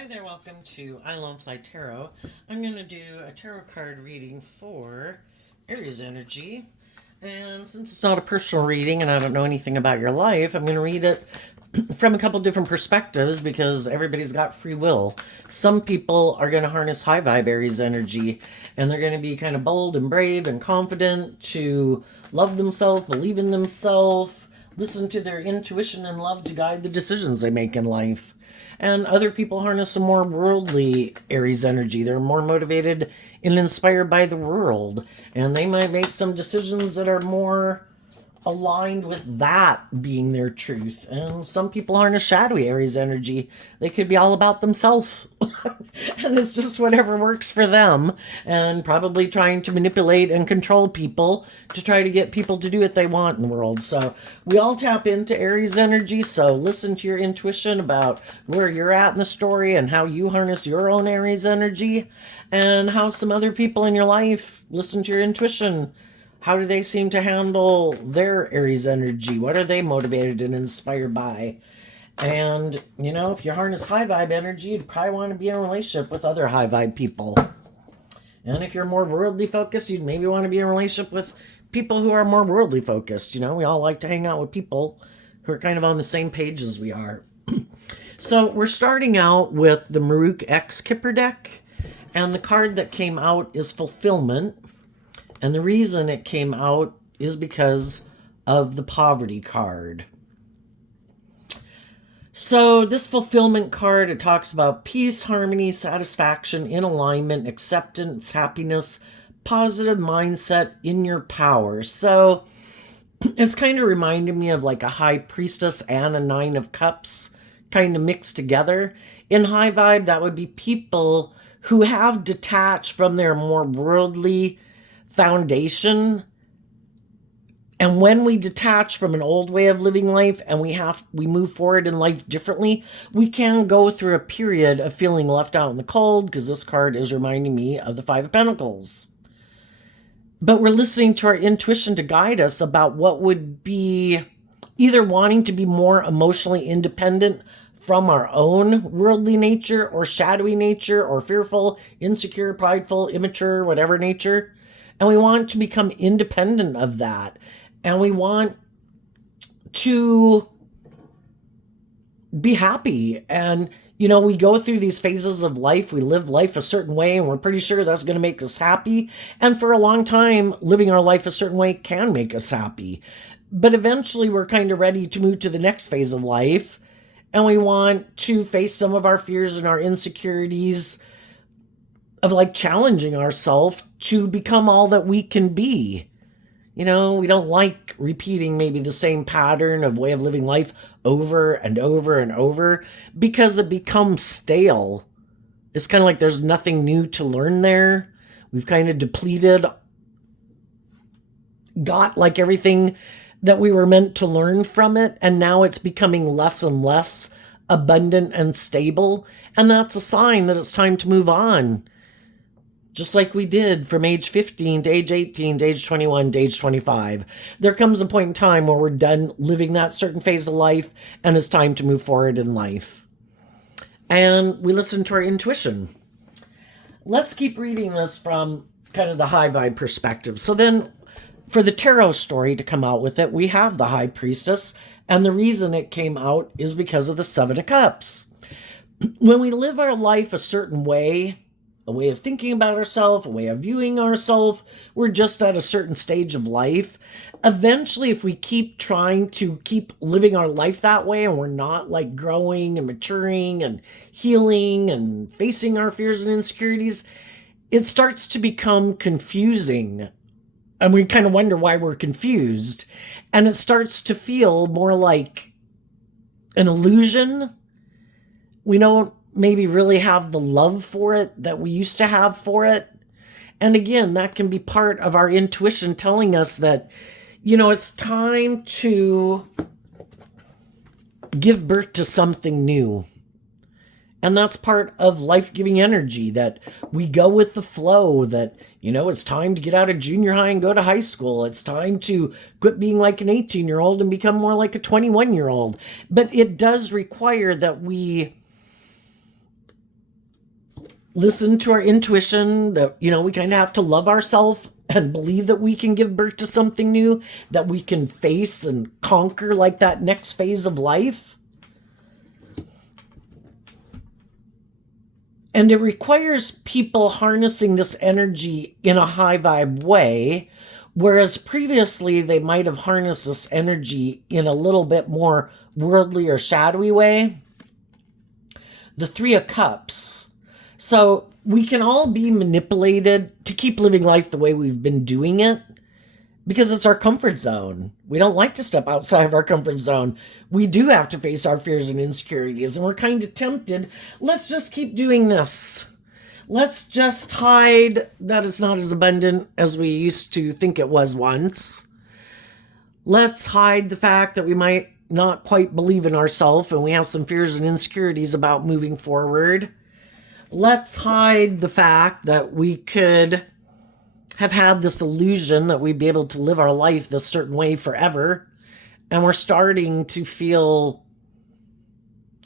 Hi there, welcome to I Lone Fly Tarot. I'm going to do a tarot card reading for Aries energy. And since it's not a personal reading and I don't know anything about your life, I'm going to read it from a couple different perspectives because everybody's got free will. Some people are going to harness high vibe Aries energy and they're going to be kind of bold and brave and confident to love themselves, believe in themselves, listen to their intuition and love to guide the decisions they make in life. And other people harness a more worldly Aries energy. They're more motivated and inspired by the world. And they might make some decisions that are more aligned with that being their truth. And some people harness shadowy Aries energy. They could be all about themselves. And it's just whatever works for them. And probably trying to manipulate and control people to try to get people to do what they want in the world. So we all tap into Aries energy. So listen to your intuition about where you're at in the story and how you harness your own Aries energy. And how some other people in your life listen to your intuition. How do they seem to handle their Aries energy? What are they motivated and inspired by? And, you know, if you harness high vibe energy, you'd probably want to be in a relationship with other high vibe people. And if you're more worldly focused, you'd maybe want to be in a relationship with people who are more worldly focused. You know, we all like to hang out with people who are kind of on the same page as we are. So we're starting out with the Maruk X Kipper deck. And the card that came out is Fulfillment. And the reason it came out is because of the poverty card. So this fulfillment card, it talks about peace, harmony, satisfaction, in alignment, acceptance, happiness, positive mindset, in your power. So it's kind of reminding me of like a high priestess and a 9 of cups kind of mixed together. In high vibe, that would be people who have detached from their more worldly foundation. And when we detach from an old way of living life and we move forward in life differently, we can go through a period of feeling left out in the cold, because this card is reminding me of the 5 of Pentacles. But we're listening to our intuition to guide us about what would be either wanting to be more emotionally independent from our own worldly nature or shadowy nature or fearful, insecure, prideful, immature, whatever nature. And we want to become independent of that. And we want to be happy. And, you know, we go through these phases of life. We live life a certain way, and we're pretty sure that's going to make us happy. And for a long time, living our life a certain way can make us happy. But eventually, we're kind of ready to move to the next phase of life. And we want to face some of our fears and our insecurities of like challenging ourselves to become all that we can be. You know, we don't like repeating maybe the same pattern of way of living life over and over and over because it becomes stale. It's kind of like there's nothing new to learn there. We've kind of depleted, got like everything that we were meant to learn from it, and now it's becoming less and less abundant and stable. And that's a sign that it's time to move on. Just like we did from age 15 to age 18 to age 21 to age 25. There comes a point in time where we're done living that certain phase of life and it's time to move forward in life. And we listen to our intuition. Let's keep reading this from kind of the high vibe perspective. So then for the tarot story to come out with it, we have the High Priestess. And the reason it came out is because of the 7 of Cups. When we live our life a certain way, a way of thinking about ourselves, a way of viewing ourselves, we're just at a certain stage of life. Eventually, if we keep trying to keep living our life that way and we're not like growing and maturing and healing and facing our fears and insecurities, it starts to become confusing. And we kind of wonder why we're confused. And it starts to feel more like an illusion. We don't maybe really have the love for it that we used to have for it. And again, that can be part of our intuition telling us that, you know, it's time to give birth to something new. And that's part of life-giving energy, that we go with the flow, that, you know, it's time to get out of junior high and go to high school. It's time to quit being like an 18-year-old and become more like a 21-year-old. But it does require that we listen to our intuition, that, we kind of have to love ourselves and believe that we can give birth to something new, that we can face and conquer like that next phase of life. And it requires people harnessing this energy in a high vibe way, whereas previously they might have harnessed this energy in a little bit more worldly or shadowy way. The Three of Cups. So we can all be manipulated to keep living life the way we've been doing it because it's our comfort zone. We don't like to step outside of our comfort zone. We do have to face our fears and insecurities, and we're kind of tempted. Let's just keep doing this. Let's just hide that it's not as abundant as we used to think it was once. Let's hide the fact that we might not quite believe in ourselves and we have some fears and insecurities about moving forward. Let's hide the fact that we could have had this illusion that we'd be able to live our life this certain way forever. And we're starting to feel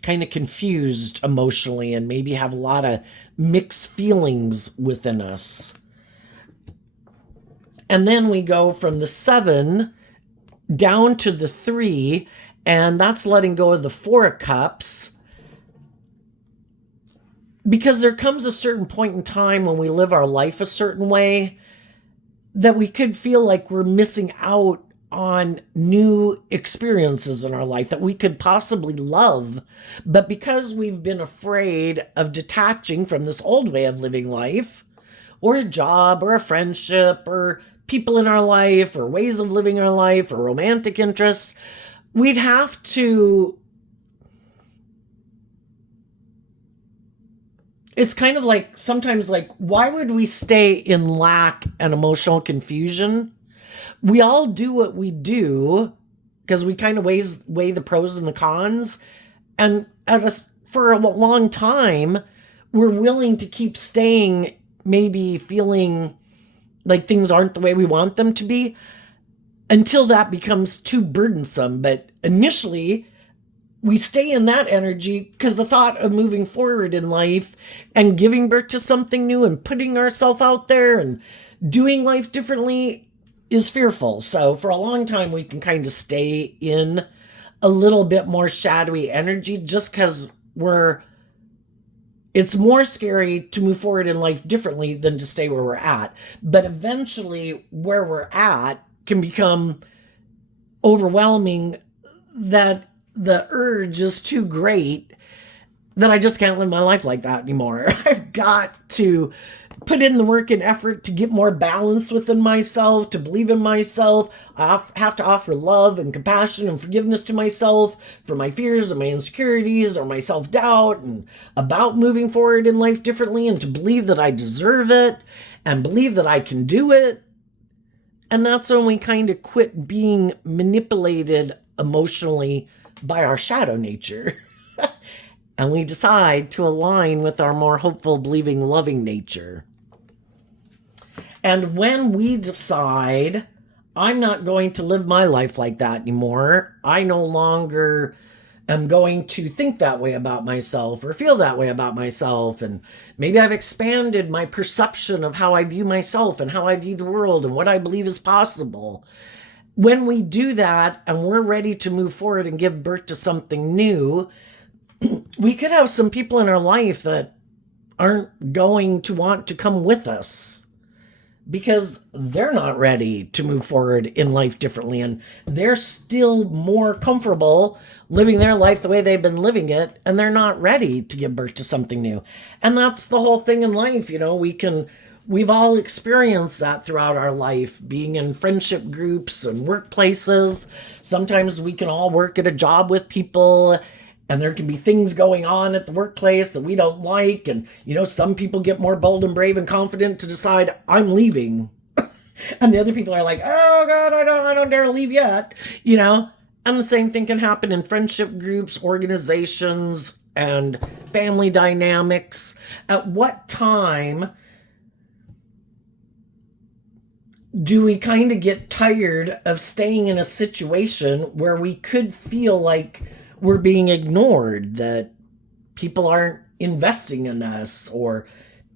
kind of confused emotionally and maybe have a lot of mixed feelings within us. And then we go from the 7 down to the 3, and that's letting go of the 4 of Cups. Because there comes a certain point in time when we live our life a certain way that we could feel like we're missing out on new experiences in our life that we could possibly love. But because we've been afraid of detaching from this old way of living life, or a job, or a friendship, or people in our life, or ways of living our life, or romantic interests, we'd have to... It's kind of like, sometimes like, why would we stay in lack and emotional confusion? We all do what we do because we kind of weigh the pros and the cons. And for a long time, we're willing to keep staying, maybe feeling like things aren't the way we want them to be, until that becomes too burdensome. But initially, we stay in that energy because the thought of moving forward in life and giving birth to something new and putting ourselves out there and doing life differently is fearful. So for a long time, we can kind of stay in a little bit more shadowy energy just because it's more scary to move forward in life differently than to stay where we're at. But eventually where we're at can become overwhelming, that the urge is too great that I just can't live my life like that anymore. I've got to put in the work and effort to get more balanced within myself, to believe in myself. I have to offer love and compassion and forgiveness to myself for my fears and my insecurities or my self-doubt and about moving forward in life differently, and to believe that I deserve it and believe that I can do it. And that's when we kind of quit being manipulated emotionally by our shadow nature. And we decide to align with our more hopeful, believing, loving nature. And when we decide, I'm not going to live my life like that anymore, I no longer am going to think that way about myself or feel that way about myself, and maybe I've expanded my perception of how I view myself and how I view the world and what I believe is possible. When we do that and we're ready to move forward and give birth to something new, we could have some people in our life that aren't going to want to come with us because they're not ready to move forward in life differently, and they're still more comfortable living their life the way they've been living it, and they're not ready to give birth to something new. And that's the whole thing in life. We've all experienced that throughout our life, being in friendship groups and workplaces. Sometimes we can all work at a job with people, and there can be things going on at the workplace that we don't like. And, some people get more bold and brave and confident to decide, I'm leaving. And the other people are like, oh God, I don't dare leave yet. And the same thing can happen in friendship groups, organizations, and family dynamics. At what time do we kind of get tired of staying in a situation where we could feel like we're being ignored, that people aren't investing in us, or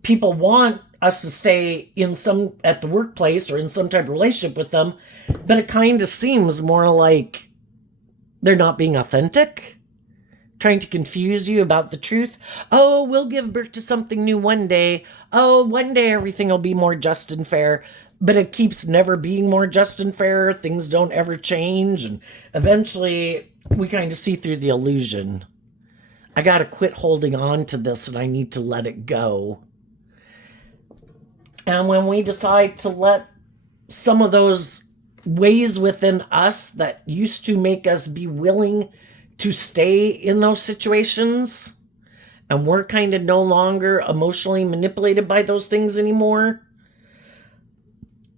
people want us to stay at the workplace or in some type of relationship with them, but it kind of seems more like they're not being authentic, trying to confuse you about the truth. Oh, we'll give birth to something new one day. Oh, one day everything will be more just and fair. But it keeps never being more just and fair. Things don't ever change. And eventually we kind of see through the illusion. I got to quit holding on to this and I need to let it go. And when we decide to let some of those ways within us that used to make us be willing to stay in those situations, and we're kind of no longer emotionally manipulated by those things anymore,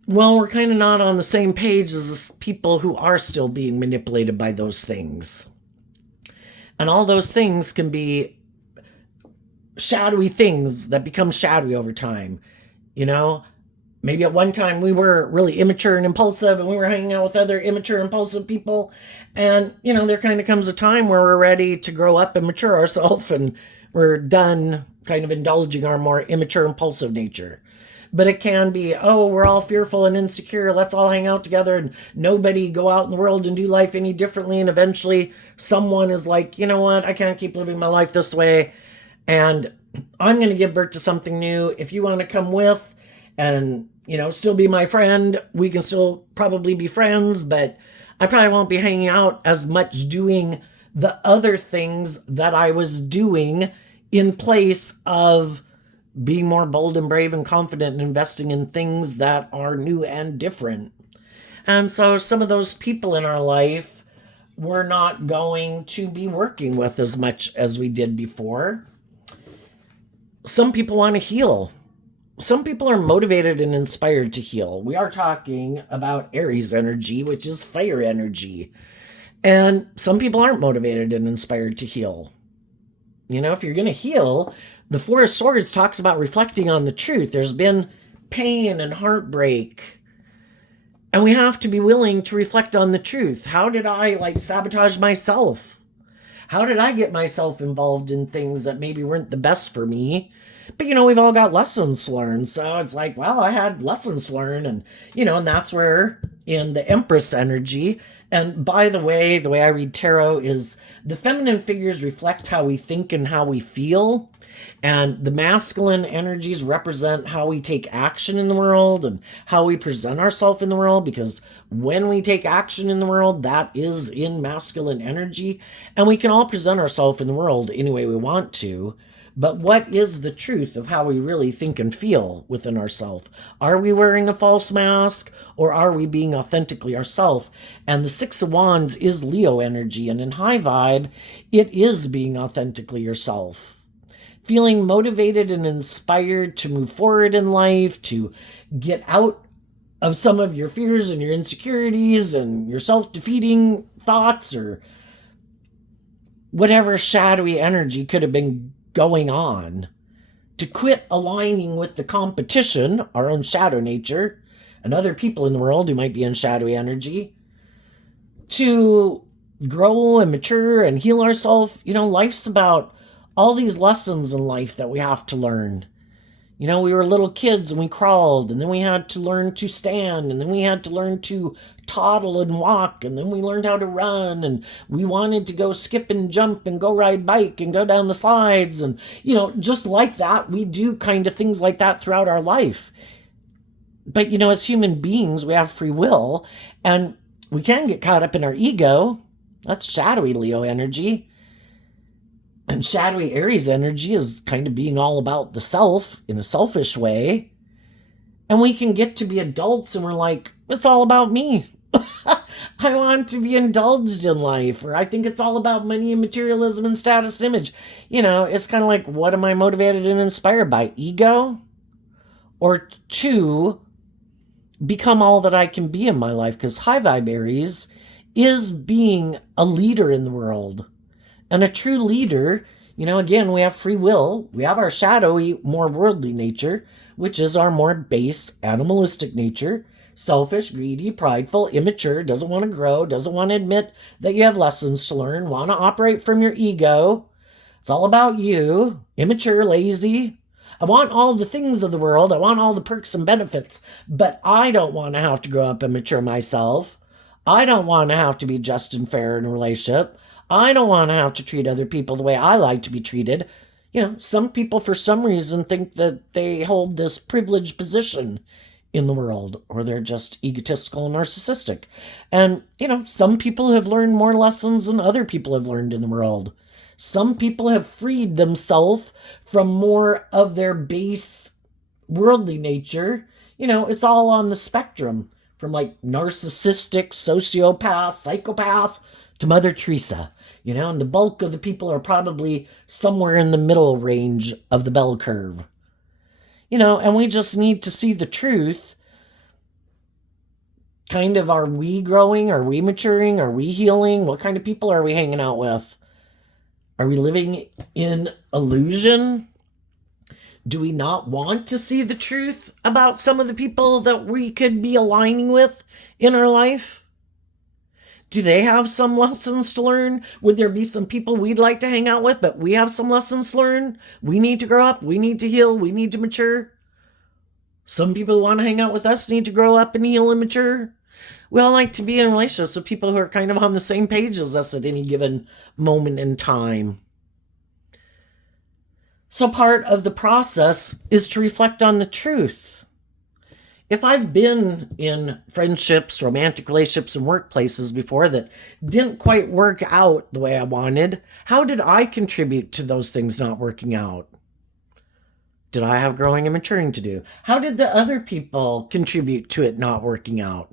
well, we're kind of not on the same page as people who are still being manipulated by those things. And all those things can be shadowy things that become shadowy over time. You know, maybe at one time we were really immature and impulsive and we were hanging out with other immature, impulsive people. And, you know, there kind of comes a time where we're ready to grow up and mature ourselves and we're done kind of indulging our more immature, impulsive nature. But it can be, oh, we're all fearful and insecure. Let's all hang out together and nobody go out in the world and do life any differently. And eventually someone is like, you know what? I can't keep living my life this way. And I'm going to give birth to something new. If you want to come with and, you know, still be my friend, we can still probably be friends, but I probably won't be hanging out as much doing the other things that I was doing in place of being more bold and brave and confident and investing in things that are new and different. And so some of those people in our life we're not going to be working with as much as we did before. Some people want to heal. Some people are motivated and inspired to heal. We are talking about Aries energy, which is fire energy. And some people aren't motivated and inspired to heal. You know, if you're going to heal, the Four of Swords talks about reflecting on the truth. There's been pain and heartbreak. And we have to be willing to reflect on the truth. How did I sabotage myself? How did I get myself involved in things that maybe weren't the best for me? But, you know, we've all got lessons learned. So it's like, well, I had lessons learned. And, you know, and that's where in the Empress energy. And by the way I read tarot is the feminine figures reflect how we think and how we feel. And the masculine energies represent how we take action in the world and how we present ourselves in the world, because when we take action in the world, that is in masculine energy. And we can all present ourselves in the world any way we want to. But what is the truth of how we really think and feel within ourselves? Are we wearing a false mask, or are we being authentically ourselves? And the Six of Wands is Leo energy. And in high vibe, it is being authentically yourself. Feeling motivated and inspired to move forward in life, to get out of some of your fears and your insecurities and your self-defeating thoughts or whatever shadowy energy could have been going on, to quit aligning with the competition, our own shadow nature, and other people in the world who might be in shadowy energy, to grow and mature and heal ourselves. You know, life's about all these lessons in life that we have to learn. You know, we were little kids and we crawled, and then we had to learn to stand, and then we had to learn to toddle and walk, and then we learned how to run, and we wanted to go skip and jump and go ride bike and go down the slides. And, you know, just like that, we do kind of things like that throughout our life. But, you know, as human beings, we have free will, and we can get caught up in our ego. That's shadowy Leo energy. And shadowy Aries energy is kind of being all about the self in a selfish way. And we can get to be adults and we're like, it's all about me. I want to be indulged in life. Or I think it's all about money and materialism and status image. You know, it's kind of like, what am I motivated and inspired by? Ego? Or to become all that I can be in my life? Because high vibe Aries is being a leader in the world. And a true leader, you know, again, we have free will. We have our shadowy, more worldly nature, which is our more base, animalistic nature. Selfish, greedy, prideful, immature, doesn't want to grow, doesn't want to admit that you have lessons to learn, want to operate from your ego. It's all about you. Immature, lazy. I want all the things of the world. I want all the perks and benefits, but I don't want to have to grow up and mature myself. I don't want to have to be just and fair in a relationship. I don't want to have to treat other people the way I like to be treated. Some people for some reason think that they hold this privileged position in the world, or they're just egotistical and narcissistic. And, some people have learned more lessons than other people have learned in the world. Some people have freed themselves from more of their base worldly nature. It's all on the spectrum from like narcissistic, sociopath, psychopath to Mother Teresa. And the bulk of the people are probably somewhere in the middle range of the bell curve. And we just need to see the truth. Kind of, are we growing? Are we maturing? Are we healing? What kind of people are we hanging out with? Are we living in illusion? Do we not want to see the truth about some of the people that we could be aligning with in our life? Do they have some lessons to learn? Would there be some people we'd like to hang out with, but we have some lessons to learn? We need to grow up. We need to heal. We need to mature. Some people who want to hang out with us need to grow up and heal and mature. We all like to be in relationships with people who are kind of on the same page as us at any given moment in time. So part of the process is to reflect on the truth. If I've been in friendships, romantic relationships, and workplaces before that didn't quite work out the way I wanted, how did I contribute to those things not working out? Did I have growing and maturing to do? How did the other people contribute to it not working out?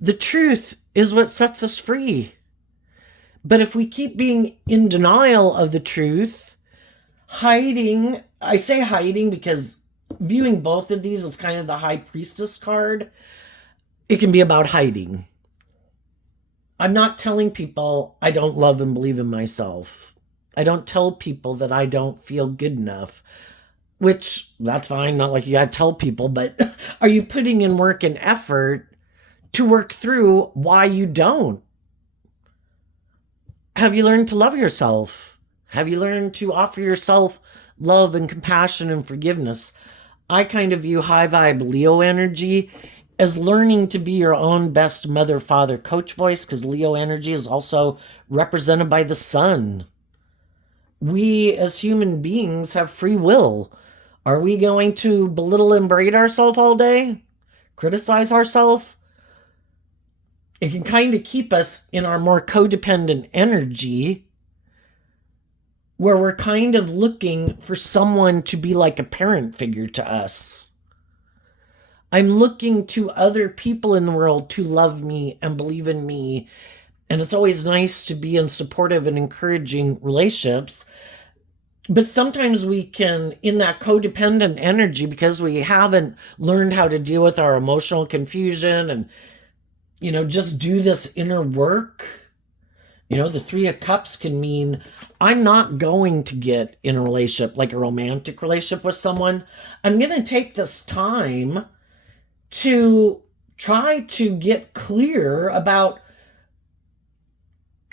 The truth is what sets us free. But if we keep being in denial of the truth, hiding, I say hiding because viewing both of these as kind of the high priestess card, it can be about hiding. I'm not telling people I don't love and believe in myself. I don't tell people that I don't feel good enough, which that's fine. Not like you gotta tell people, but are you putting in work and effort to work through why you don't? Have you learned to love yourself? Have you learned to offer yourself love and compassion and forgiveness? I kind of view high vibe Leo energy as learning to be your own best mother, father, coach voice, because Leo energy is also represented by the sun. We as human beings have free will. Are we going to belittle and berate ourselves all day? Criticize ourselves? It can kind of keep us in our more codependent energy, where we're kind of looking for someone to be like a parent figure to us. I'm looking to other people in the world to love me and believe in me. And it's always nice to be in supportive and encouraging relationships. But sometimes we can, in that codependent energy, because we haven't learned how to deal with our emotional confusion and, just do this inner work. The Three of Cups can mean I'm not going to get in a relationship, like a romantic relationship with someone. I'm going to take this time to try to get clear about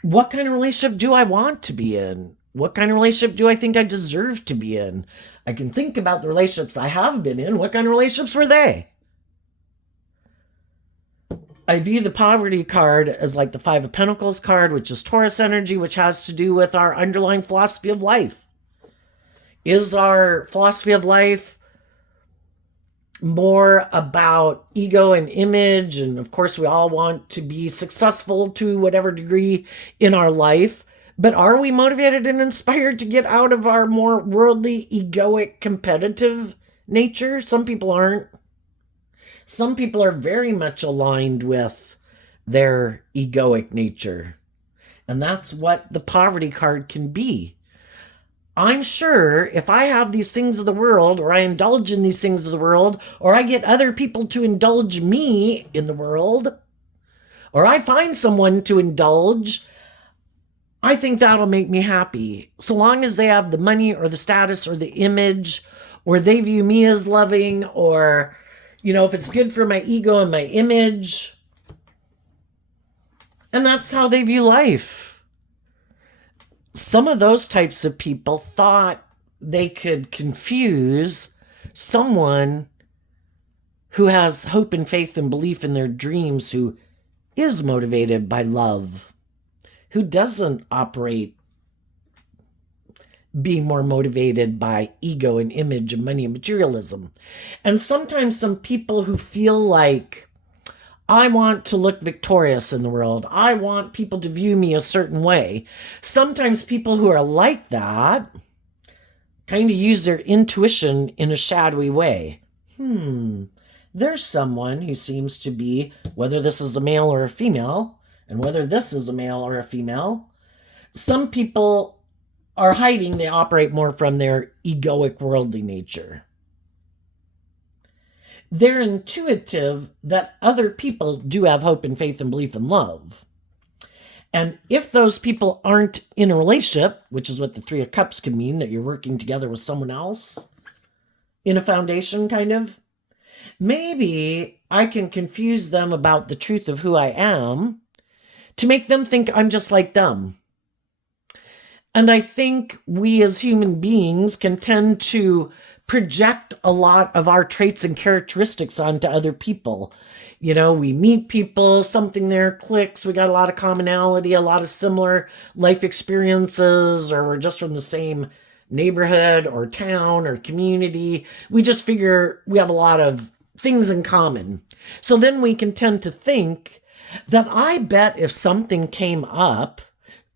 what kind of relationship do I want to be in? What kind of relationship do I think I deserve to be in? I can think about the relationships I have been in. What kind of relationships were they? I view the poverty card as like the Five of Pentacles card, which is Taurus energy, which has to do with our underlying philosophy of life. Is our philosophy of life more about ego and image? And of course, we all want to be successful to whatever degree in our life. But are we motivated and inspired to get out of our more worldly, egoic, competitive nature? Some people aren't. Some people are very much aligned with their egoic nature. And that's what the poverty card can be. I'm sure if I have these things of the world, or I indulge in these things of the world, or I get other people to indulge me in the world, or I find someone to indulge, I think that'll make me happy. So long as they have the money or the status or the image, or they view me as loving, or if it's good for my ego and my image. And that's how they view life. Some of those types of people thought they could confuse someone who has hope and faith and belief in their dreams, who is motivated by love, who doesn't operate being more motivated by ego and image and money and materialism. And sometimes some people who feel like, I want to look victorious in the world, I want people to view me a certain way. Sometimes people who are like that kind of use their intuition in a shadowy way. There's someone who seems to be, whether this is a male or a female, and whether this is a male or a female, some people are hiding, they operate more from their egoic worldly nature. They're intuitive that other people do have hope and faith and belief and love. And if those people aren't in a relationship, which is what the Three of Cups could mean, that you're working together with someone else in a foundation kind of, maybe I can confuse them about the truth of who I am to make them think I'm just like them. And I think we as human beings can tend to project a lot of our traits and characteristics onto other people. You know, we meet people, something there clicks, we got a lot of commonality, a lot of similar life experiences, or we're just from the same neighborhood or town or community. We just figure we have a lot of things in common. So then we can tend to think that I bet if something came up,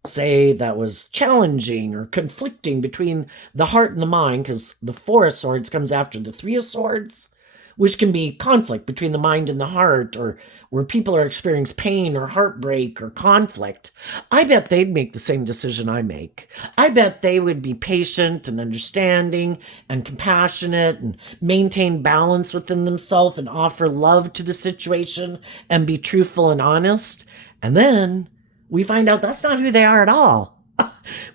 say that was challenging or conflicting between the heart and the mind, because the Four of Swords comes after the Three of Swords, which can be conflict between the mind and the heart, or where people are experiencing pain or heartbreak or conflict. I bet they'd make the same decision I make. I bet they would be patient and understanding and compassionate and maintain balance within themselves and offer love to the situation and be truthful and honest. And then we find out that's not who they are at all.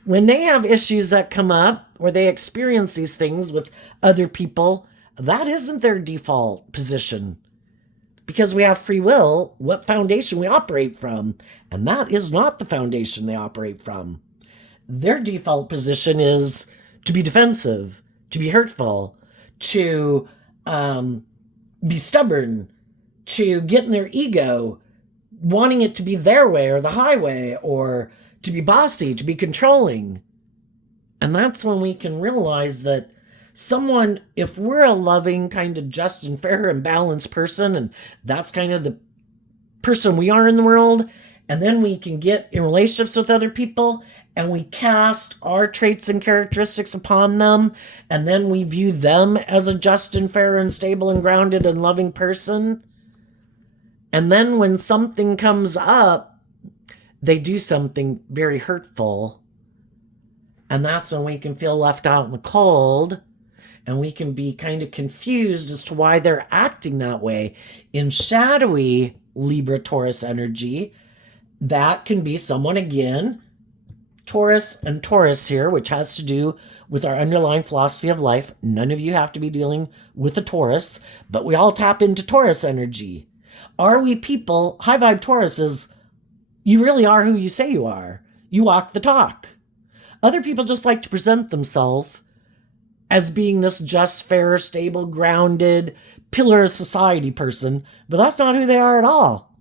When they have issues that come up or they experience these things with other people, that isn't their default position. Because we have free will, what foundation we operate from. And that is not the foundation they operate from. Their default position is to be defensive, to be hurtful, to be stubborn, to get in their ego, wanting it to be their way or the highway, or to be bossy, to be controlling. And that's when we can realize that someone, if we're a loving, kind of just and fair and balanced person, and that's kind of the person we are in the world, and then we can get in relationships with other people, and we cast our traits and characteristics upon them, and then we view them as a just and fair and stable and grounded and loving person. And then when something comes up, they do something very hurtful. And that's when we can feel left out in the cold. And we can be kind of confused as to why they're acting that way. In shadowy Libra Taurus energy, that can be someone, again, Taurus and Taurus here, which has to do with our underlying philosophy of life. None of you have to be dealing with a Taurus, but we all tap into Taurus energy. Are we people, high vibe Taurus is, you really are who you say you are. You walk the talk. Other people just like to present themselves as being this just, fair, stable, grounded, pillar of society person, but that's not who they are at all.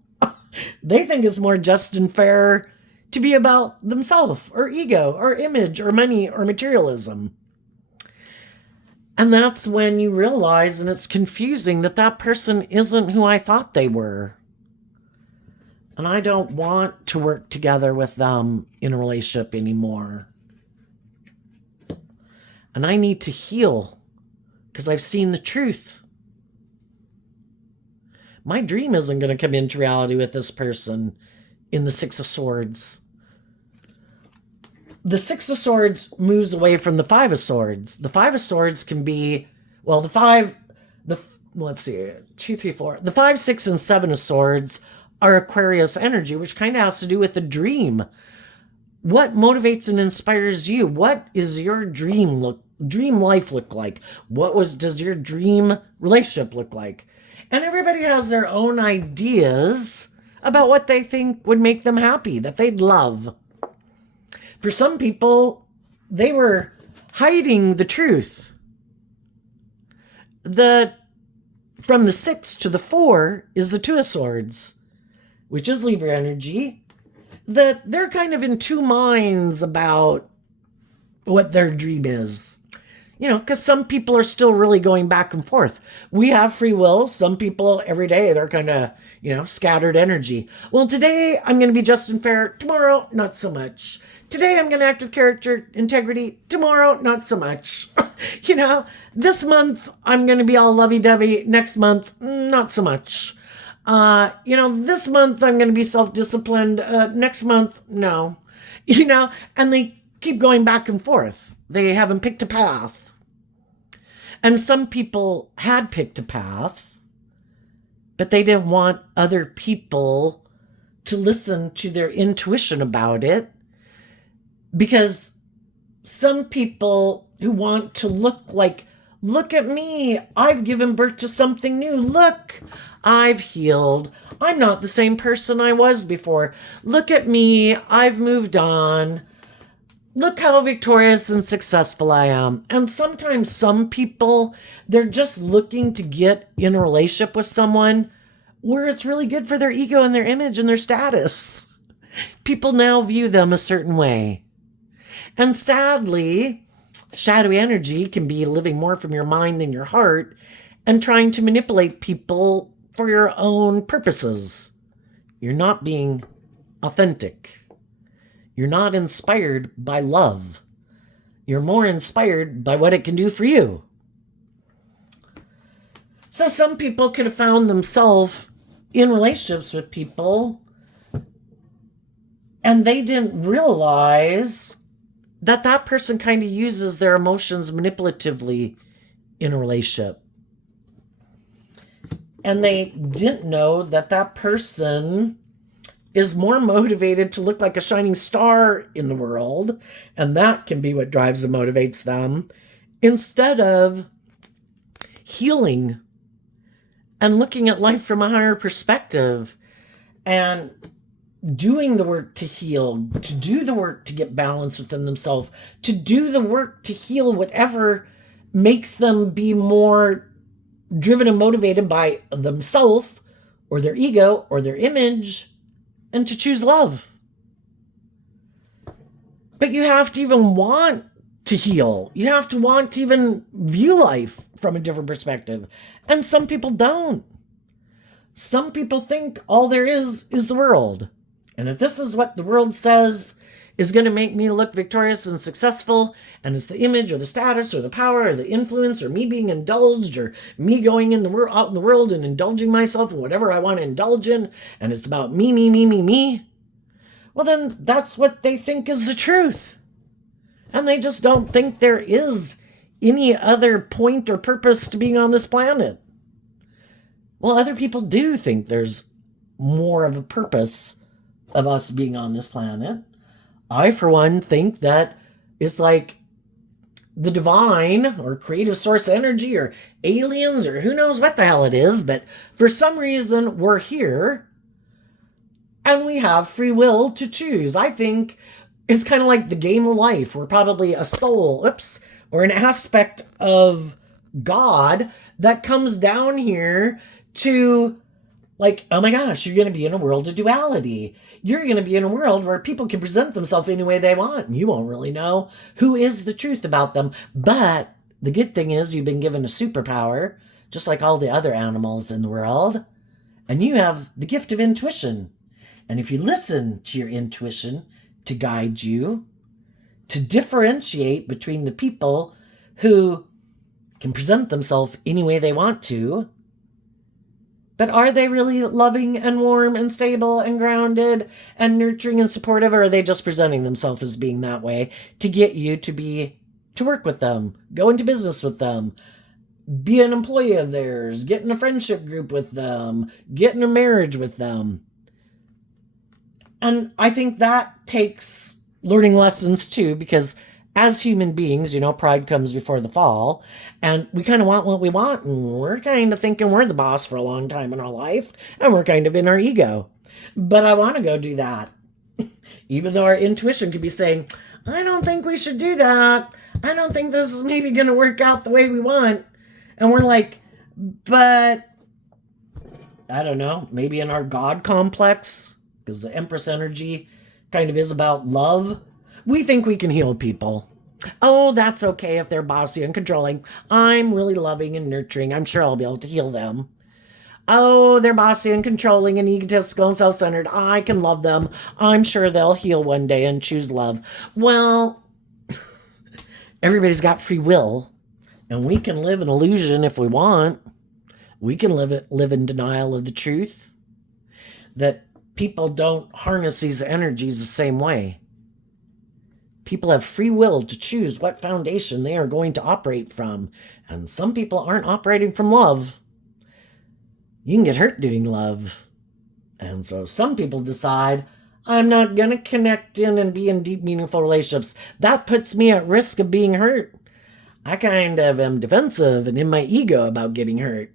They think it's more just and fair to be about themselves, or ego, or image, or money, or materialism. And that's when you realize, and it's confusing, that that person isn't who I thought they were. And I don't want to work together with them in a relationship anymore. And I need to heal, because I've seen the truth. My dream isn't going to come into reality with this person in the Six of Swords. The Six of Swords moves away from the Five of Swords. The Five of Swords can be, well, let's see, 2, 3, 4. The 5, 6, and 7 of Swords are Aquarius energy, which kind of has to do with the dream. What motivates and inspires you? What is your dream life look like? Does your dream relationship look like? And everybody has their own ideas about what they think would make them happy, that they'd love. For some people, they were hiding the truth. from the 6 to the 4 is the 2 of Swords, which is Libra energy. That they're kind of in two minds about what their dream is. Because some people are still really going back and forth. We have free will. Some people every day, they're kind of, scattered energy. Well, today I'm going to be just and fair. Tomorrow, not so much. Today I'm going to act with character integrity. Tomorrow, not so much. This month I'm going to be all lovey-dovey. Next month, not so much. This month I'm going to be self-disciplined. Next month, no. And they keep going back and forth. They haven't picked a path. And some people had picked a path, but they didn't want other people to listen to their intuition about it, because some people who want to look at me, I've given birth to something new. Look, I've healed. I'm not the same person I was before. Look at me, I've moved on. Look how victorious and successful I am. And sometimes some people, they're just looking to get in a relationship with someone where it's really good for their ego and their image and their status. People now view them a certain way. And sadly, shadowy energy can be living more from your mind than your heart and trying to manipulate people for your own purposes. You're not being authentic. You're not inspired by love. You're more inspired by what it can do for you. So some people could have found themselves in relationships with people and they didn't realize that that person kind of uses their emotions manipulatively in a relationship. And they didn't know that that person is more motivated to look like a shining star in the world, and that can be what drives and motivates them, instead of healing and looking at life from a higher perspective and doing the work to heal, to do the work to get balance within themselves, to do the work to heal whatever makes them be more driven and motivated by themselves or their ego or their image, and to choose love. But you have to even want to heal. You have to want to even view life from a different perspective. And some people don't. Some people think all there is the world. And if this is what the world says is going to make me look victorious and successful, and it's the image or the status or the power or the influence or me being indulged or me going out in the world and indulging myself in whatever I want to indulge in, and it's about me, well then that's what they think is the truth. And they just don't think there is any other point or purpose to being on this planet. Well, other people do think there's more of a purpose of us being on this planet. I, for one, think that it's like the divine or creative source energy or aliens or who knows what the hell it is, but for some reason we're here and we have free will to choose. I think it's kind of like the game of life. We're probably a soul, or an aspect of God that comes down here to, like, oh my gosh, you're going to be in a world of duality. You're going to be in a world where people can present themselves any way they want, and you won't really know who is the truth about them. But the good thing is you've been given a superpower, just like all the other animals in the world, and you have the gift of intuition. And if you listen to your intuition to guide you, to differentiate between the people who can present themselves any way they want to, but are they really loving and warm and stable and grounded and nurturing and supportive, or are they just presenting themselves as being that way to get you to work with them, go into business with them, be an employee of theirs, get in a friendship group with them, get in a marriage with them? And I think that takes learning lessons too, because as human beings, pride comes before the fall, and we kind of want what we want, and we're kind of thinking we're the boss for a long time in our life, and we're kind of in our ego. But I want to go do that. Even though our intuition could be saying, I don't think we should do that. I don't think this is maybe going to work out the way we want. And we're like, but I don't know, maybe in our God complex, because the Empress energy kind of is about love, we think we can heal people. Oh, that's okay if they're bossy and controlling. I'm really loving and nurturing. I'm sure I'll be able to heal them. Oh, they're bossy and controlling and egotistical and self centered. I can love them. I'm sure they'll heal one day and choose love. Well, everybody's got free will, and we can live in illusion if we want. We can live in denial of the truth that people don't harness these energies the same way. People have free will to choose what foundation they are going to operate from. And some people aren't operating from love. You can get hurt doing love. And so some people decide, I'm not going to connect in and be in deep, meaningful relationships. That puts me at risk of being hurt. I kind of am defensive and in my ego about getting hurt.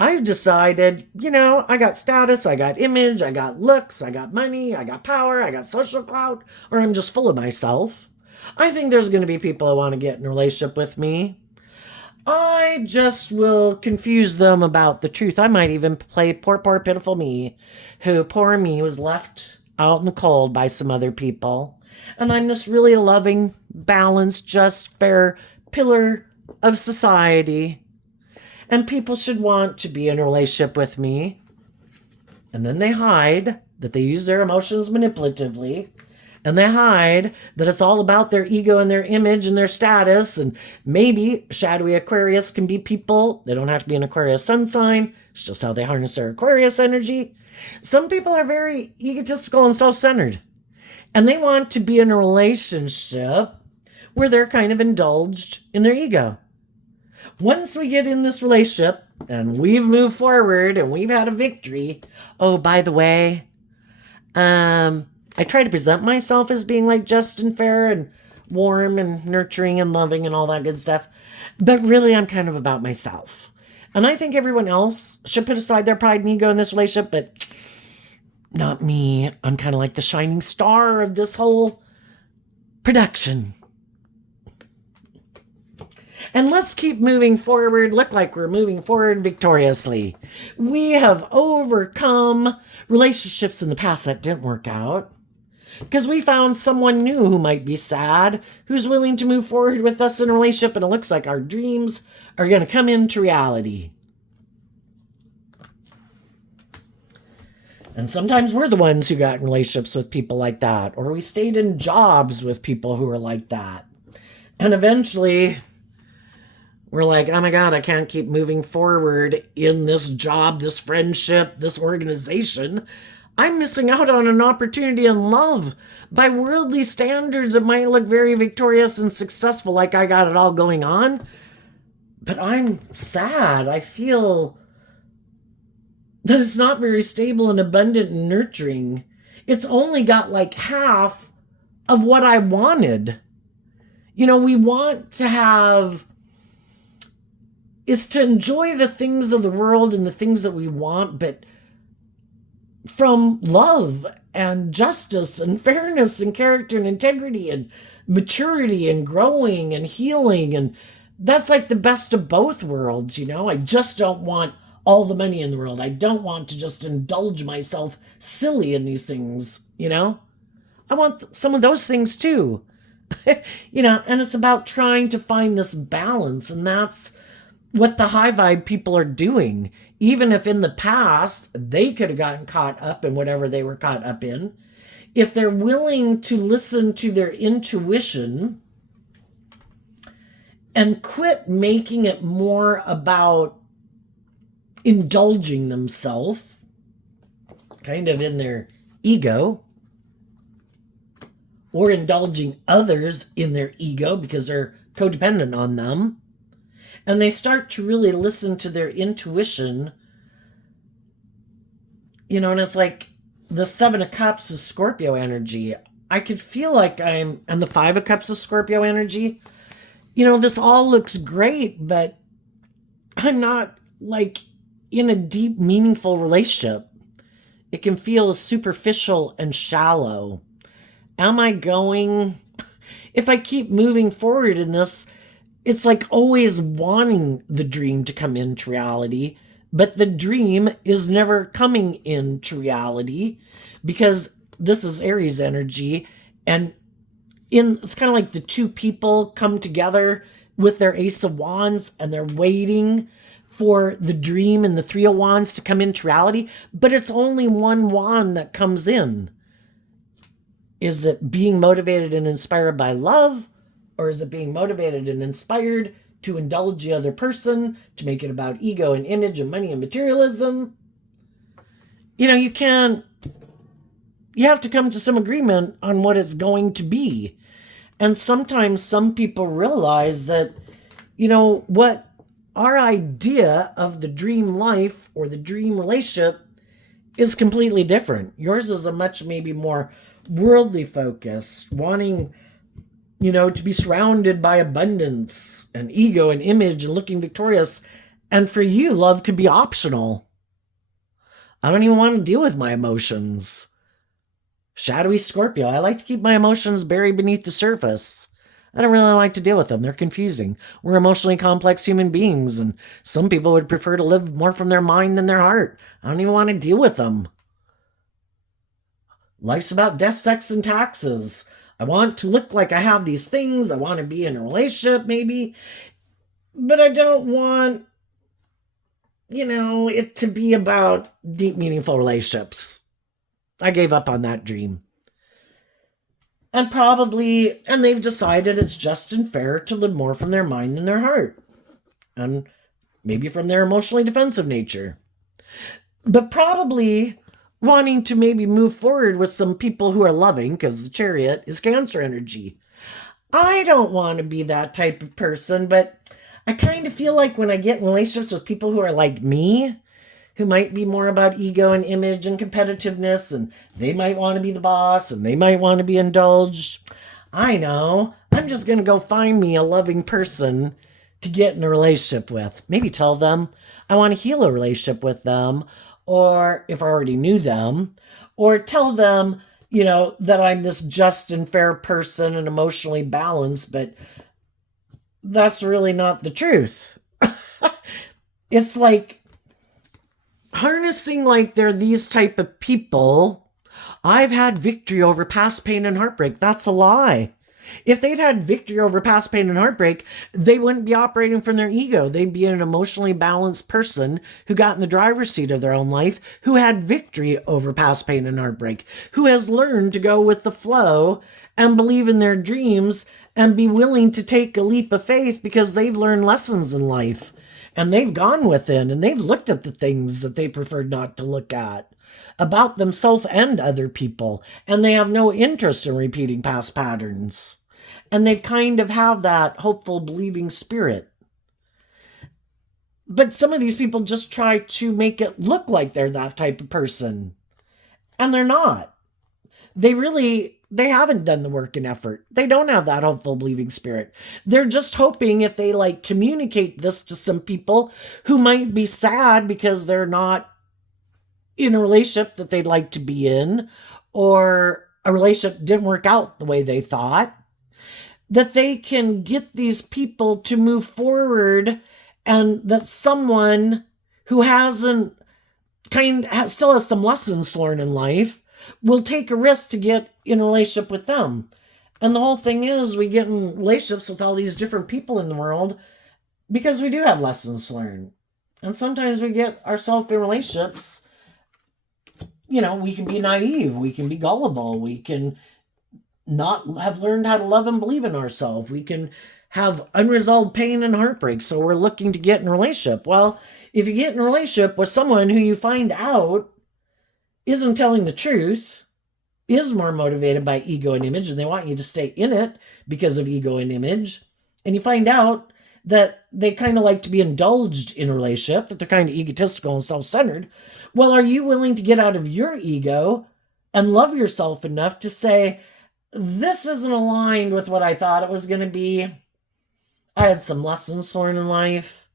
I've decided, I got status, I got image, I got looks, I got money, I got power, I got social clout, or I'm just full of myself. I think there's going to be people who want to get in a relationship with me. I just will confuse them about the truth. I might even play poor, pitiful me, who poor me was left out in the cold by some other people. And I'm this really loving, balanced, just, fair pillar of society. And people should want to be in a relationship with me. And then they hide that they use their emotions manipulatively. And they hide that it's all about their ego and their image and their status. And maybe shadowy Aquarius can be people. They don't have to be an Aquarius sun sign. It's just how they harness their Aquarius energy. Some people are very egotistical and self-centered. And they want to be in a relationship where they're kind of indulged in their ego. Once we get in this relationship and we've moved forward and we've had a victory, oh, by the way, I try to present myself as being like just and fair and warm and nurturing and loving and all that good stuff. But really, I'm kind of about myself. And I think everyone else should put aside their pride and ego in this relationship, but not me. I'm kind of like the shining star of this whole production. And let's keep moving forward, look like we're moving forward victoriously. We have overcome relationships in the past that didn't work out because we found someone new who might be sad, who's willing to move forward with us in a relationship, and it looks like our dreams are going to come into reality. And sometimes we're the ones who got in relationships with people like that, or we stayed in jobs with people who are like that. And eventually we're like, oh my God, I can't keep moving forward in this job, this friendship, this organization. I'm missing out on an opportunity in love. By worldly standards, it might look very victorious and successful, like I got it all going on. But I'm sad. I feel that it's not very stable and abundant and nurturing. It's only got like half of what I wanted. We want to have is to enjoy the things of the world and the things that we want, but from love and justice and fairness and character and integrity and maturity and growing and healing. And that's like the best of both worlds, I just don't want all the money in the world. I don't want to just indulge myself silly in these things, I want some of those things too. And it's about trying to find this balance, and that's what the high vibe people are doing. Even if in the past they could have gotten caught up in whatever they were caught up in, if they're willing to listen to their intuition and quit making it more about indulging themselves, kind of in their ego, or indulging others in their ego because they're codependent on them, and they start to really listen to their intuition, and it's like the 7 of Cups is Scorpio energy. I could feel like and the 5 of Cups is Scorpio energy. This all looks great, but I'm not like in a deep, meaningful relationship. It can feel superficial and shallow. Am I going, if I keep moving forward in this, it's like always wanting the dream to come into reality, but the dream is never coming into reality because this is Aries energy. And it's kind of like the two people come together with their Ace of Wands and they're waiting for the dream and the Three of Wands to come into reality, but it's only one wand that comes in. Is it being motivated and inspired by love? Or is it being motivated and inspired to indulge the other person, to make it about ego and image and money and materialism? You know, you have to come to some agreement on what it's going to be. And sometimes some people realize that, what our idea of the dream life or the dream relationship is completely different. Yours is a much maybe more worldly focus, wanting, to be surrounded by abundance and ego and image and looking victorious. And for you, love could be optional. I don't even want to deal with my emotions. Shadowy Scorpio, I like to keep my emotions buried beneath the surface. I don't really like to deal with them. They're confusing. We're emotionally complex human beings, and some people would prefer to live more from their mind than their heart. I don't even want to deal with them. Life's about death, sex, and taxes. I want to look like I have these things. I want to be in a relationship, maybe. But I don't want, it to be about deep, meaningful relationships. I gave up on that dream. And they've decided it's just and fair to live more from their mind than their heart. And maybe from their emotionally defensive nature. But probably wanting to maybe move forward with some people who are loving, because the Chariot is Cancer energy. I don't want to be that type of person, but I kind of feel like when I get in relationships with people who are like me, who might be more about ego and image and competitiveness, and they might want to be the boss, and they might want to be indulged. I know. I'm just going to go find me a loving person to get in a relationship with. Maybe tell them I want to heal a relationship with them, or if I already knew them, or tell them, that I'm this just and fair person and emotionally balanced, but that's really not the truth. It's like harnessing like they're these type of people. I've had victory over past pain and heartbreak. That's a lie. If they'd had victory over past pain and heartbreak, they wouldn't be operating from their ego. They'd be an emotionally balanced person who got in the driver's seat of their own life, who had victory over past pain and heartbreak, who has learned to go with the flow and believe in their dreams and be willing to take a leap of faith because they've learned lessons in life. And they've gone within and they've looked at the things that they preferred not to look at about themselves and other people. And they have no interest in repeating past patterns. And they kind of have that hopeful, believing spirit. But some of these people just try to make it look like they're that type of person. And they're not. They haven't done the work and effort. They don't have that hopeful, believing spirit. They're just hoping if they communicate this to some people who might be sad because they're not in a relationship that they'd like to be in, or a relationship didn't work out the way they thought, that they can get these people to move forward, and that someone who still has some lessons to learn in life will take a risk to get in a relationship with them. And the whole thing is, we get in relationships with all these different people in the world because we do have lessons to learn. And sometimes we get ourselves in relationships, we can be naive, we can be gullible, we can not have learned how to love and believe in ourselves, we can have unresolved pain and heartbreak, so we're looking to get in a relationship. Well, if you get in a relationship with someone who you find out isn't telling the truth, is more motivated by ego and image, and they want you to stay in it because of ego and image, and you find out that they kind of like to be indulged in a relationship, that they're kind of egotistical and self-centered, well, are you willing to get out of your ego and love yourself enough to say, this isn't aligned with what I thought it was going to be. I had some lessons to learn in life,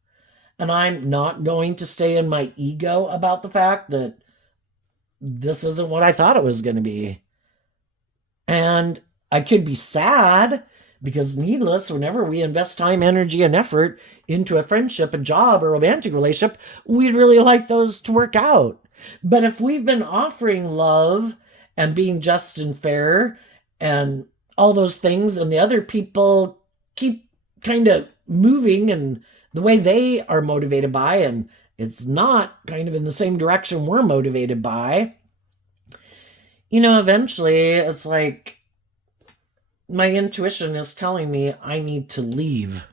and I'm not going to stay in my ego about the fact that this isn't what I thought it was going to be. And I could be sad Because needless, whenever we invest time, energy, and effort into a friendship, a job, a romantic relationship, we'd really like those to work out. But if we've been offering love and being just and fair and all those things, and the other people keep kind of moving and the way they are motivated by, and it's not kind of in the same direction we're motivated by, eventually it's like my intuition is telling me I need to leave.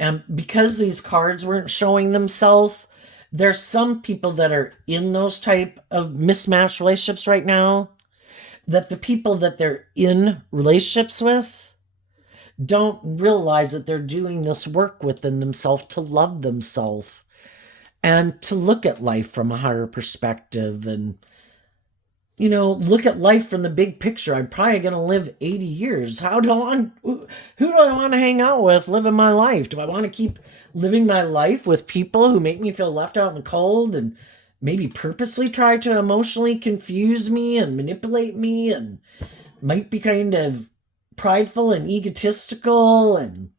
And because these cards weren't showing themselves, there's some people that are in those type of mismatched relationships right now, that the people that they're in relationships with don't realize that they're doing this work within themselves to love themselves and to look at life from a higher perspective and, look at life from the big picture. I'm probably going to live 80 years. Who do I want to hang out with living my life? Do I want to keep living my life with people who make me feel left out in the cold and maybe purposely try to emotionally confuse me and manipulate me and might be kind of prideful and egotistical and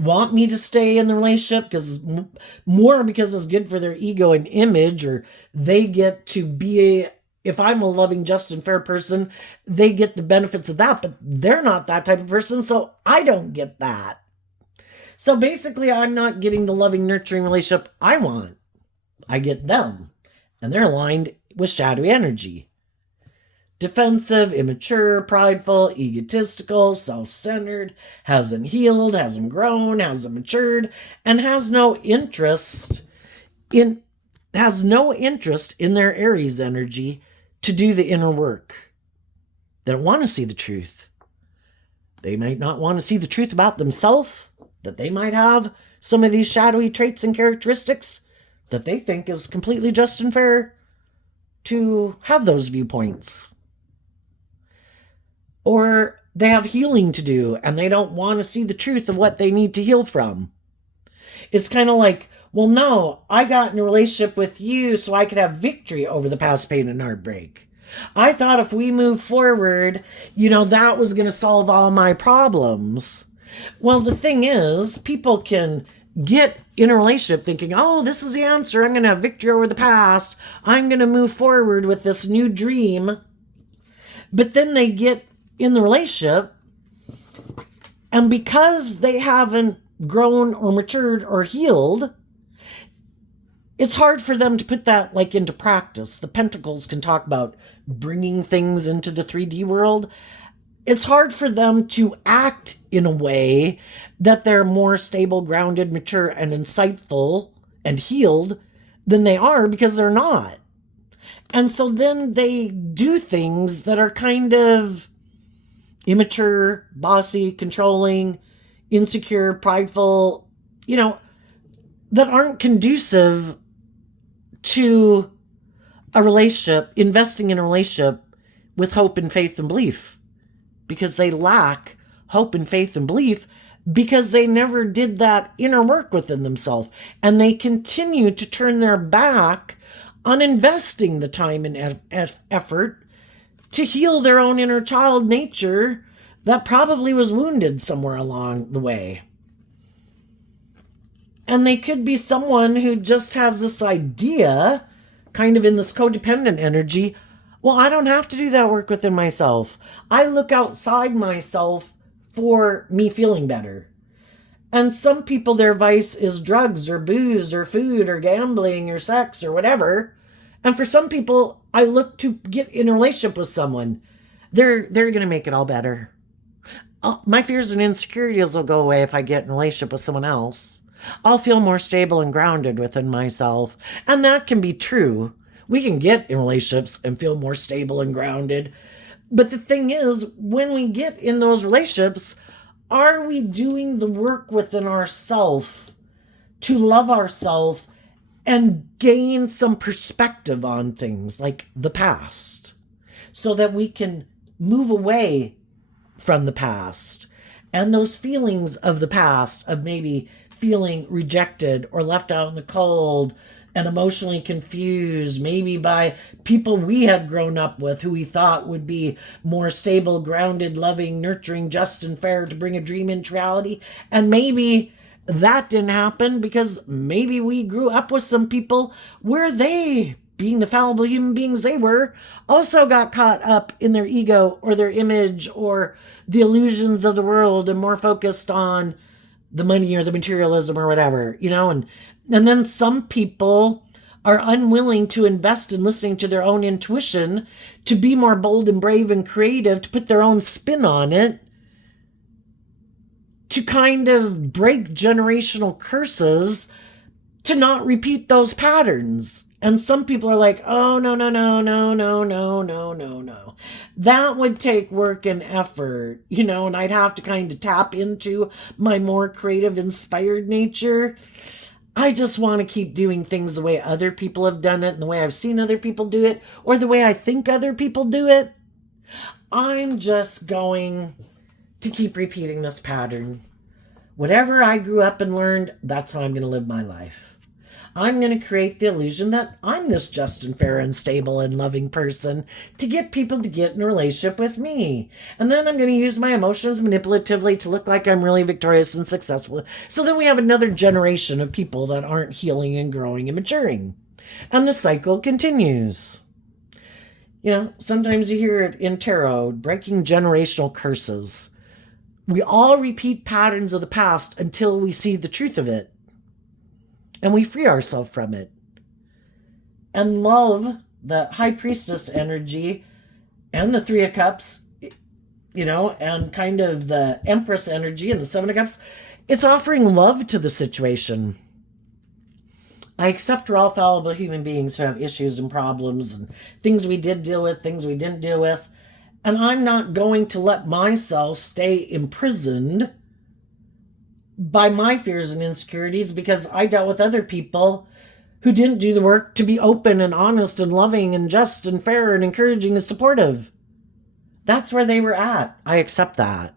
want me to stay in the relationship because it's good for their ego and image, or they get to be if I'm a loving, just, and fair person, they get the benefits of that, but they're not that type of person, so I don't get that. So basically, I'm not getting the loving, nurturing relationship I want. I get them, and they're aligned with shadowy energy. Defensive, immature, prideful, egotistical, self-centered, hasn't healed, hasn't grown, hasn't matured, and has no interest in their Aries energy to do the inner work. They don't want to see the truth. They might not want to see the truth about themselves, that they might have some of these shadowy traits and characteristics that they think is completely just and fair to have those viewpoints. Or they have healing to do and they don't want to see the truth of what they need to heal from. It's kind of like, well, no, I got in a relationship with you so I could have victory over the past pain and heartbreak. I thought if we move forward, that was going to solve all my problems. Well, the thing is, people can get in a relationship thinking, oh, this is the answer. I'm going to have victory over the past. I'm going to move forward with this new dream. But then they get in the relationship, and because they haven't grown or matured or healed, it's hard for them to put that into practice. The Pentacles can talk about bringing things into the 3D world. It's hard for them to act in a way that they're more stable, grounded, mature, and insightful and healed than they are, because they're not. And so then they do things that are kind of immature, bossy, controlling, insecure, prideful, that aren't conducive to a relationship, investing in a relationship with hope and faith and belief, because they lack hope and faith and belief because they never did that inner work within themselves, and they continue to turn their back on investing the time and effort to heal their own inner child nature that probably was wounded somewhere along the way. And they could be someone who just has this idea, kind of in this codependent energy, well, I don't have to do that work within myself. I look outside myself for me feeling better. And some people, their vice is drugs or booze or food or gambling or sex or whatever. And for some people, I look to get in a relationship with someone. They're going to make it all better. My fears and insecurities will go away if I get in a relationship with someone else. I'll feel more stable and grounded within myself. And that can be true. We can get in relationships and feel more stable and grounded. But the thing is, when we get in those relationships, are we doing the work within ourselves to love ourselves and gain some perspective on things like the past, so that we can move away from the past and those feelings of the past, of maybe feeling rejected or left out in the cold, and emotionally confused, maybe by people we had grown up with who we thought would be more stable, grounded, loving, nurturing, just, and fair to bring a dream into reality. And maybe that didn't happen because maybe we grew up with some people where they, being the fallible human beings they were, also got caught up in their ego or their image or the illusions of the world and more focused on the money or the materialism or whatever, and then some people are unwilling to invest in listening to their own intuition, to be more bold and brave and creative, to put their own spin on it, to kind of break generational curses, to not repeat those patterns. And some people are like, oh, no, no, no, no, no, no, no, no, no. That would take work and effort, and I'd have to kind of tap into my more creative, inspired nature. I just want to keep doing things the way other people have done it and the way I've seen other people do it or the way I think other people do it. I'm just going to keep repeating this pattern. Whatever I grew up and learned, that's how I'm going to live my life. I'm going to create the illusion that I'm this just and fair and stable and loving person to get people to get in a relationship with me. And then I'm going to use my emotions manipulatively to look like I'm really victorious and successful. So then we have another generation of people that aren't healing and growing and maturing. And the cycle continues. Sometimes you hear it in tarot, breaking generational curses. We all repeat patterns of the past until we see the truth of it. And we free ourselves from it. And love, the High Priestess energy, and the Three of Cups, and kind of the Empress energy and the Seven of Cups, it's offering love to the situation. I accept we're all fallible human beings who have issues and problems and things we did deal with, things we didn't deal with. And I'm not going to let myself stay imprisoned by my fears and insecurities because I dealt with other people who didn't do the work to be open and honest and loving and just and fair and encouraging and supportive. That's where they were at. I accept that.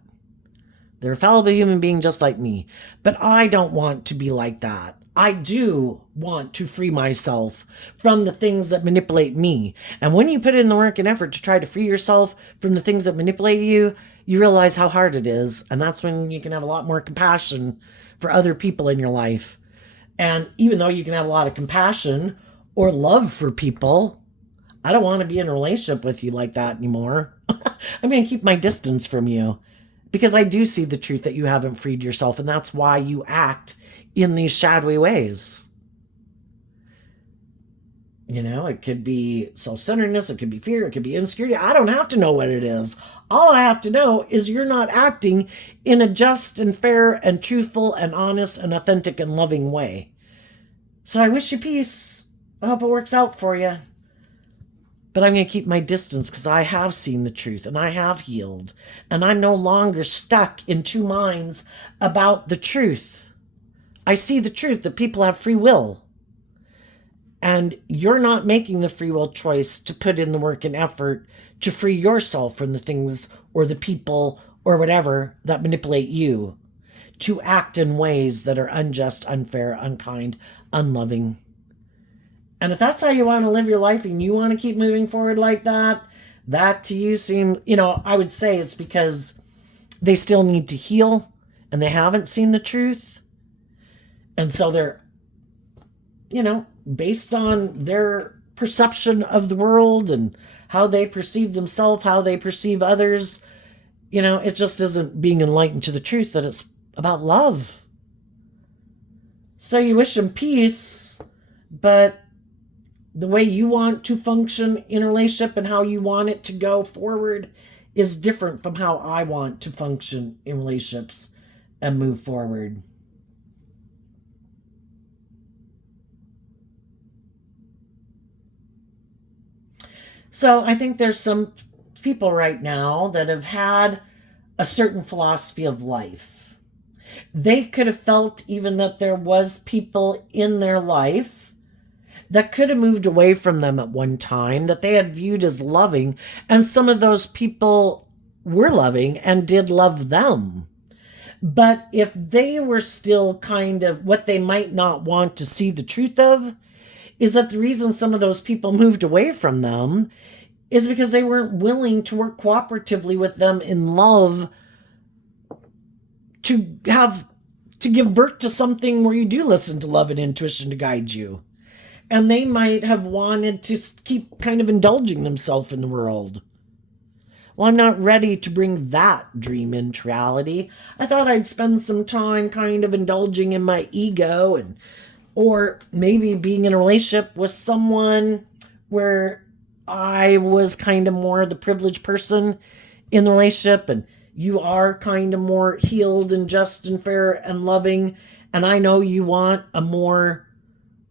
They're a fallible human being just like me. But I don't want to be like that. I do want to free myself from the things that manipulate me. And when you put in the work and effort to try to free yourself from the things that manipulate you, you realize how hard it is. And that's when you can have a lot more compassion for other people in your life. And even though you can have a lot of compassion or love for people, I don't want to be in a relationship with you like that anymore. I'm going to keep my distance from you because I do see the truth that you haven't freed yourself. And that's why you act in these shadowy ways. It could be self-centeredness, it could be fear, it could be insecurity. I don't have to know what it is. All I have to know is you're not acting in a just and fair and truthful and honest and authentic and loving way. So I wish you peace. I hope it works out for you. But I'm going to keep my distance because I have seen the truth and I have healed. And I'm no longer stuck in two minds about the truth. I see the truth that people have free will. And you're not making the free will choice to put in the work and effort to free yourself from the things or the people or whatever that manipulate you, to act in ways that are unjust, unfair, unkind, unloving. And if that's how you want to live your life and you want to keep moving forward like that, that to you seems, I would say it's because they still need to heal and they haven't seen the truth. And so they're, based on their perception of the world and how they perceive themselves, how they perceive others, it just isn't being enlightened to the truth that it's about love. So you wish them peace, but the way you want to function in a relationship and how you want it to go forward is different from how I want to function in relationships and move forward. So I think there's some people right now that have had a certain philosophy of life. They could have felt even that there was people in their life that could have moved away from them at one time, that they had viewed as loving, and some of those people were loving and did love them. But if they were still kind of what they might not want to see the truth of, is that the reason some of those people moved away from them is because they weren't willing to work cooperatively with them in love to give birth to something where you do listen to love and intuition to guide you. And they might have wanted to keep kind of indulging themselves in the world. Well, I'm not ready to bring that dream into reality. I thought I'd spend some time kind of indulging in my ego, or maybe being in a relationship with someone where I was kind of more the privileged person in the relationship, and you are kind of more healed and just and fair and loving, and I know you want a more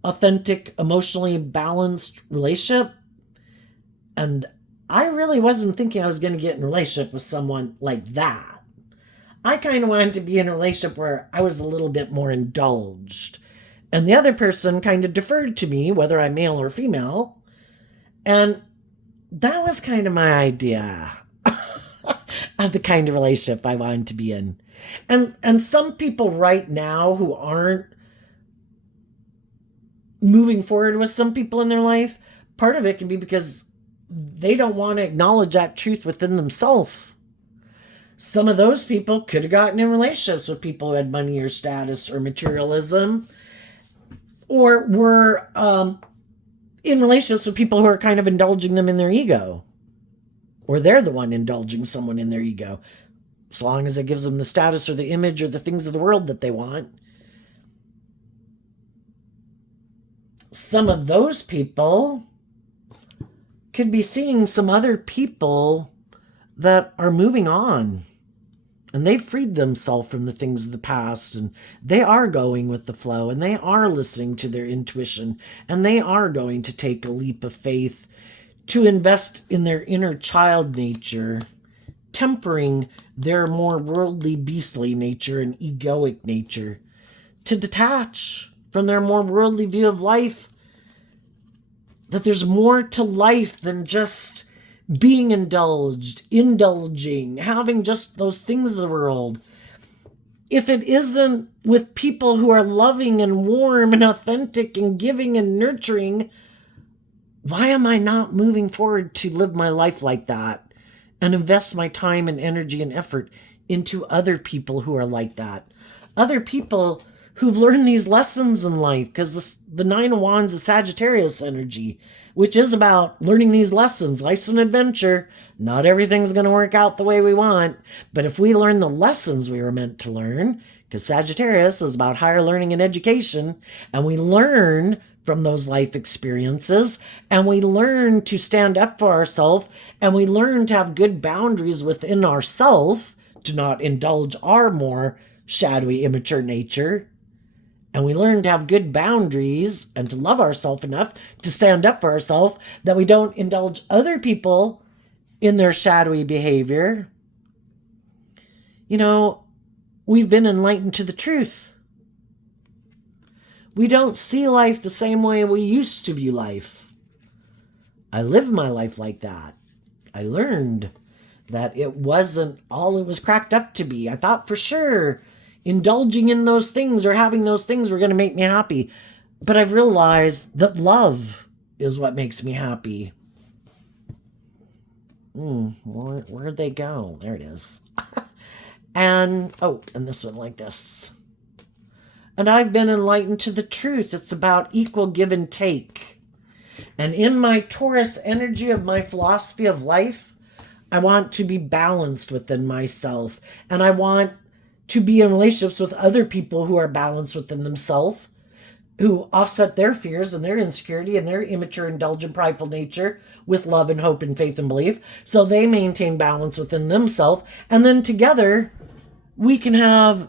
authentic, emotionally balanced relationship. And I really wasn't thinking I was going to get in a relationship with someone like that. I kind of wanted to be in a relationship where I was a little bit more indulged, and the other person kind of deferred to me, whether I'm male or female. And that was kind of my idea of the kind of relationship I wanted to be in. And some people right now who aren't moving forward with some people in their life, part of it can be because they don't want to acknowledge that truth within themselves. Some of those people could have gotten in relationships with people who had money or status or materialism, or were in relationships with people who are kind of indulging them in their ego, or they're the one indulging someone in their ego, as long as it gives them the status or the image or the things of the world that they want. Some of those people could be seeing some other people that are moving on, and they've freed themselves from the things of the past, and they are going with the flow, and they are listening to their intuition, and they are going to take a leap of faith to invest in their inner child nature, tempering their more worldly, beastly nature and egoic nature, to detach from their more worldly view of life, that there's more to life than just being indulging, having just those things of the world. If it isn't with people who are loving and warm and authentic and giving and nurturing, why am I not moving forward to live my life like that and invest my time and energy and effort into other people who are like that? Other people who've learned these lessons in life, because the Nine of Wands is Sagittarius energy, which is about learning these lessons. Life's an adventure. Not everything's going to work out the way we want, but if we learn the lessons we were meant to learn, because Sagittarius is about higher learning and education, and we learn from those life experiences, and we learn to stand up for ourselves, and we learn to have good boundaries within ourselves, to not indulge our more shadowy, immature nature. And we learn to have good boundaries and to love ourselves enough to stand up for ourselves, that we don't indulge other people in their shadowy behavior. You know, we've been enlightened to the truth. We don't see life the same way we used to view life. I lived my life like that. I learned that it wasn't all it was cracked up to be. I thought for sure indulging in those things or having those things were going to make me happy. But I've realized that love is what makes me happy. Where'd they go? There it is. And this one like this. And I've been enlightened to the truth. It's about equal give and take. And in my Taurus energy of my philosophy of life, I want to be balanced within myself. And I want to be in relationships with other people who are balanced within themselves, who offset their fears and their insecurity and their immature, indulgent, prideful nature with love and hope and faith and belief, so they maintain balance within themselves. And then together, we can have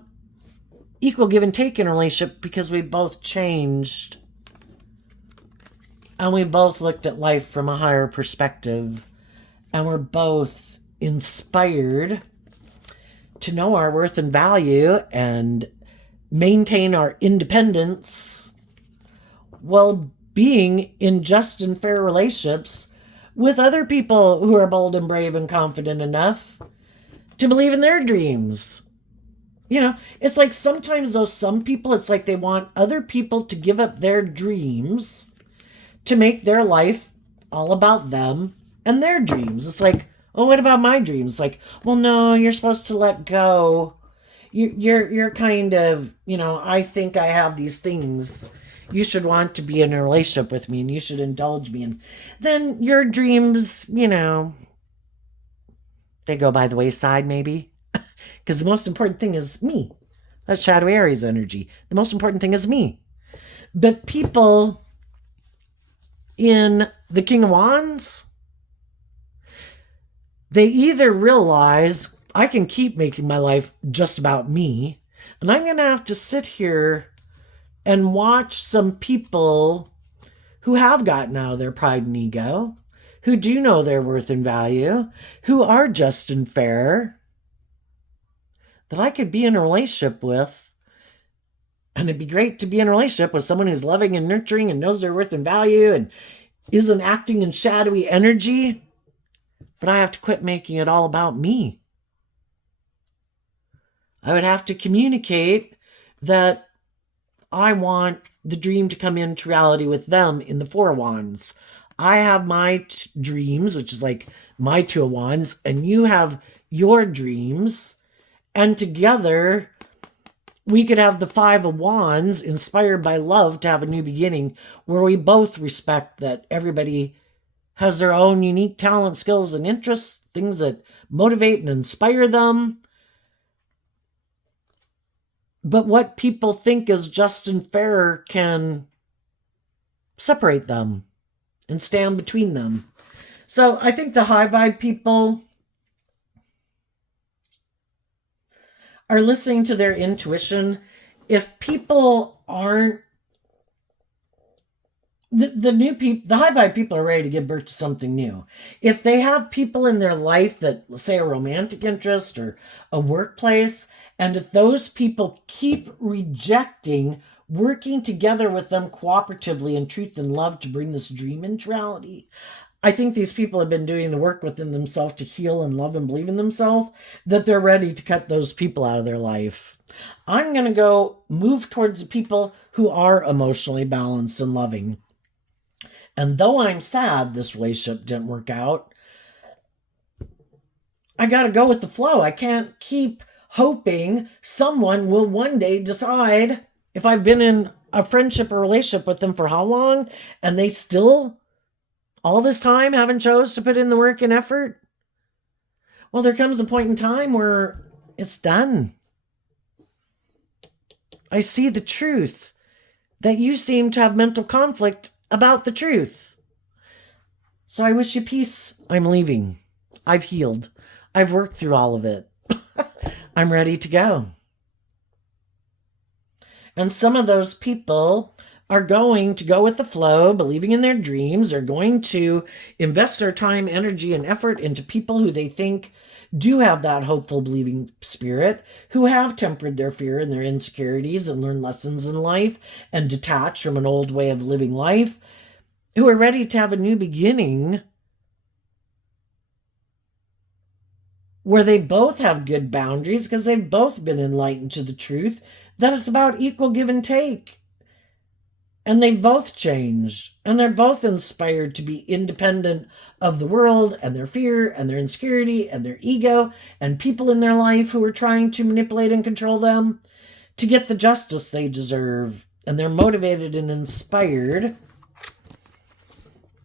equal give and take in a relationship, because we both changed and we both looked at life from a higher perspective, and we're both inspired to know our worth and value and maintain our independence while being in just and fair relationships with other people who are bold and brave and confident enough to believe in their dreams. You know, it's like sometimes some people, it's like they want other people to give up their dreams to make their life all about them and their dreams. It's like, oh, what about my dreams? It's like, well, no, you're supposed to let go. You're kind of, I think I have these things. You should want to be in a relationship with me and you should indulge me. And then your dreams, they go by the wayside maybe. Because the most important thing is me. That's shadow Aries energy. The most important thing is me. But people in the King of Wands, they either realize I can keep making my life just about me, and I'm going to have to sit here and watch some people who have gotten out of their pride and ego, who do know their worth and value, who are just and fair, that I could be in a relationship with. And it'd be great to be in a relationship with someone who's loving and nurturing and knows their worth and value and isn't acting in shadowy energy. But I have to quit making it all about me. I would have to communicate that I want the dream to come into reality with them in the Four of Wands. I have my dreams, which is like my Two of Wands, and you have your dreams. And together, we could have the Five of Wands inspired by love to have a new beginning where we both respect that everybody has their own unique talent, skills, and interests, things that motivate and inspire them. But what people think is just and fair can separate them and stand between them. So I think the high vibe people are listening to their intuition. If people aren't, the new people, the high vibe people are ready to give birth to something new. If they have people in their life that, let's say, a romantic interest or a workplace, and if those people keep rejecting working together with them cooperatively in truth and love to bring this dream into reality, I think these people have been doing the work within themselves to heal and love and believe in themselves, that they're ready to cut those people out of their life. I'm going to go move towards the people who are emotionally balanced and loving. And though I'm sad this relationship didn't work out, I got to go with the flow. I can't keep hoping someone will one day decide, if I've been in a friendship or relationship with them for how long, and they still all this time haven't chose to put in the work and effort. Well, there comes a point in time where it's done. I see the truth that you seem to have mental conflict about the truth. So I wish you peace. I'm leaving. I've healed. I've worked through all of it. I'm ready to go. And some of those people are going to go with the flow, believing in their dreams. They're going to invest their time, energy, and effort into people who they think do have that hopeful, believing spirit, who have tempered their fear and their insecurities and learned lessons in life and detached from an old way of living life, who are ready to have a new beginning where they both have good boundaries because they've both been enlightened to the truth that it's about equal give and take. And they've both changed, and they're both inspired to be independent of the world and their fear and their insecurity and their ego and people in their life who are trying to manipulate and control them to get the justice they deserve. And they're motivated and inspired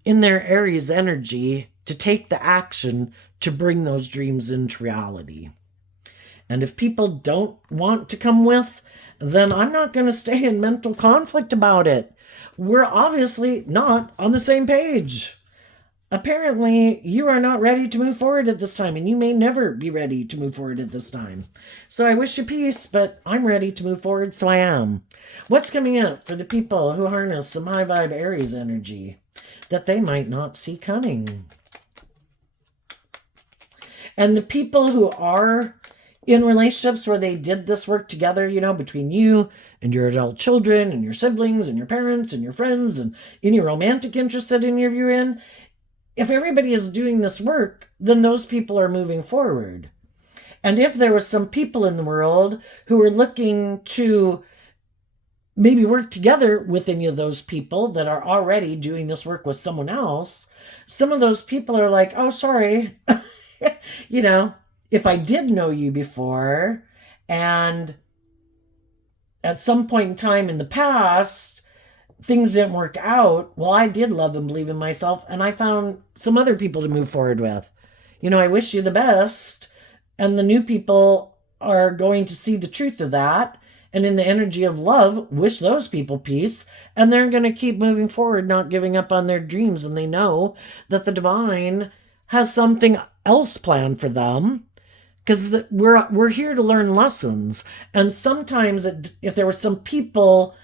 in their Aries energy to take the action to bring those dreams into reality. And if people don't want to come with, then I'm not going to stay in mental conflict about it. We're obviously not on the same page. Apparently, you are not ready to move forward at this time, and you may never be ready to move forward at this time. So I wish you peace, but I'm ready to move forward, so I am. What's coming up for the people who harness some high vibe Aries energy that they might not see coming? And the people who are in relationships where they did this work together, between you and your adult children and your siblings and your parents and your friends and any romantic interest that any of you are in, if everybody is doing this work, then those people are moving forward. And if there were some people in the world who were looking to maybe work together with any of those people that are already doing this work with someone else, some of those people are like, oh, sorry, if I did know you before, and at some point in time in the past, things didn't work out. Well, I did love and believe in myself, and I found some other people to move forward with. I wish you the best. And the new people are going to see the truth of that. And in the energy of love, wish those people peace. And they're going to keep moving forward, not giving up on their dreams. And they know that the divine has something else planned for them. Because we're here to learn lessons. And sometimes if there were some people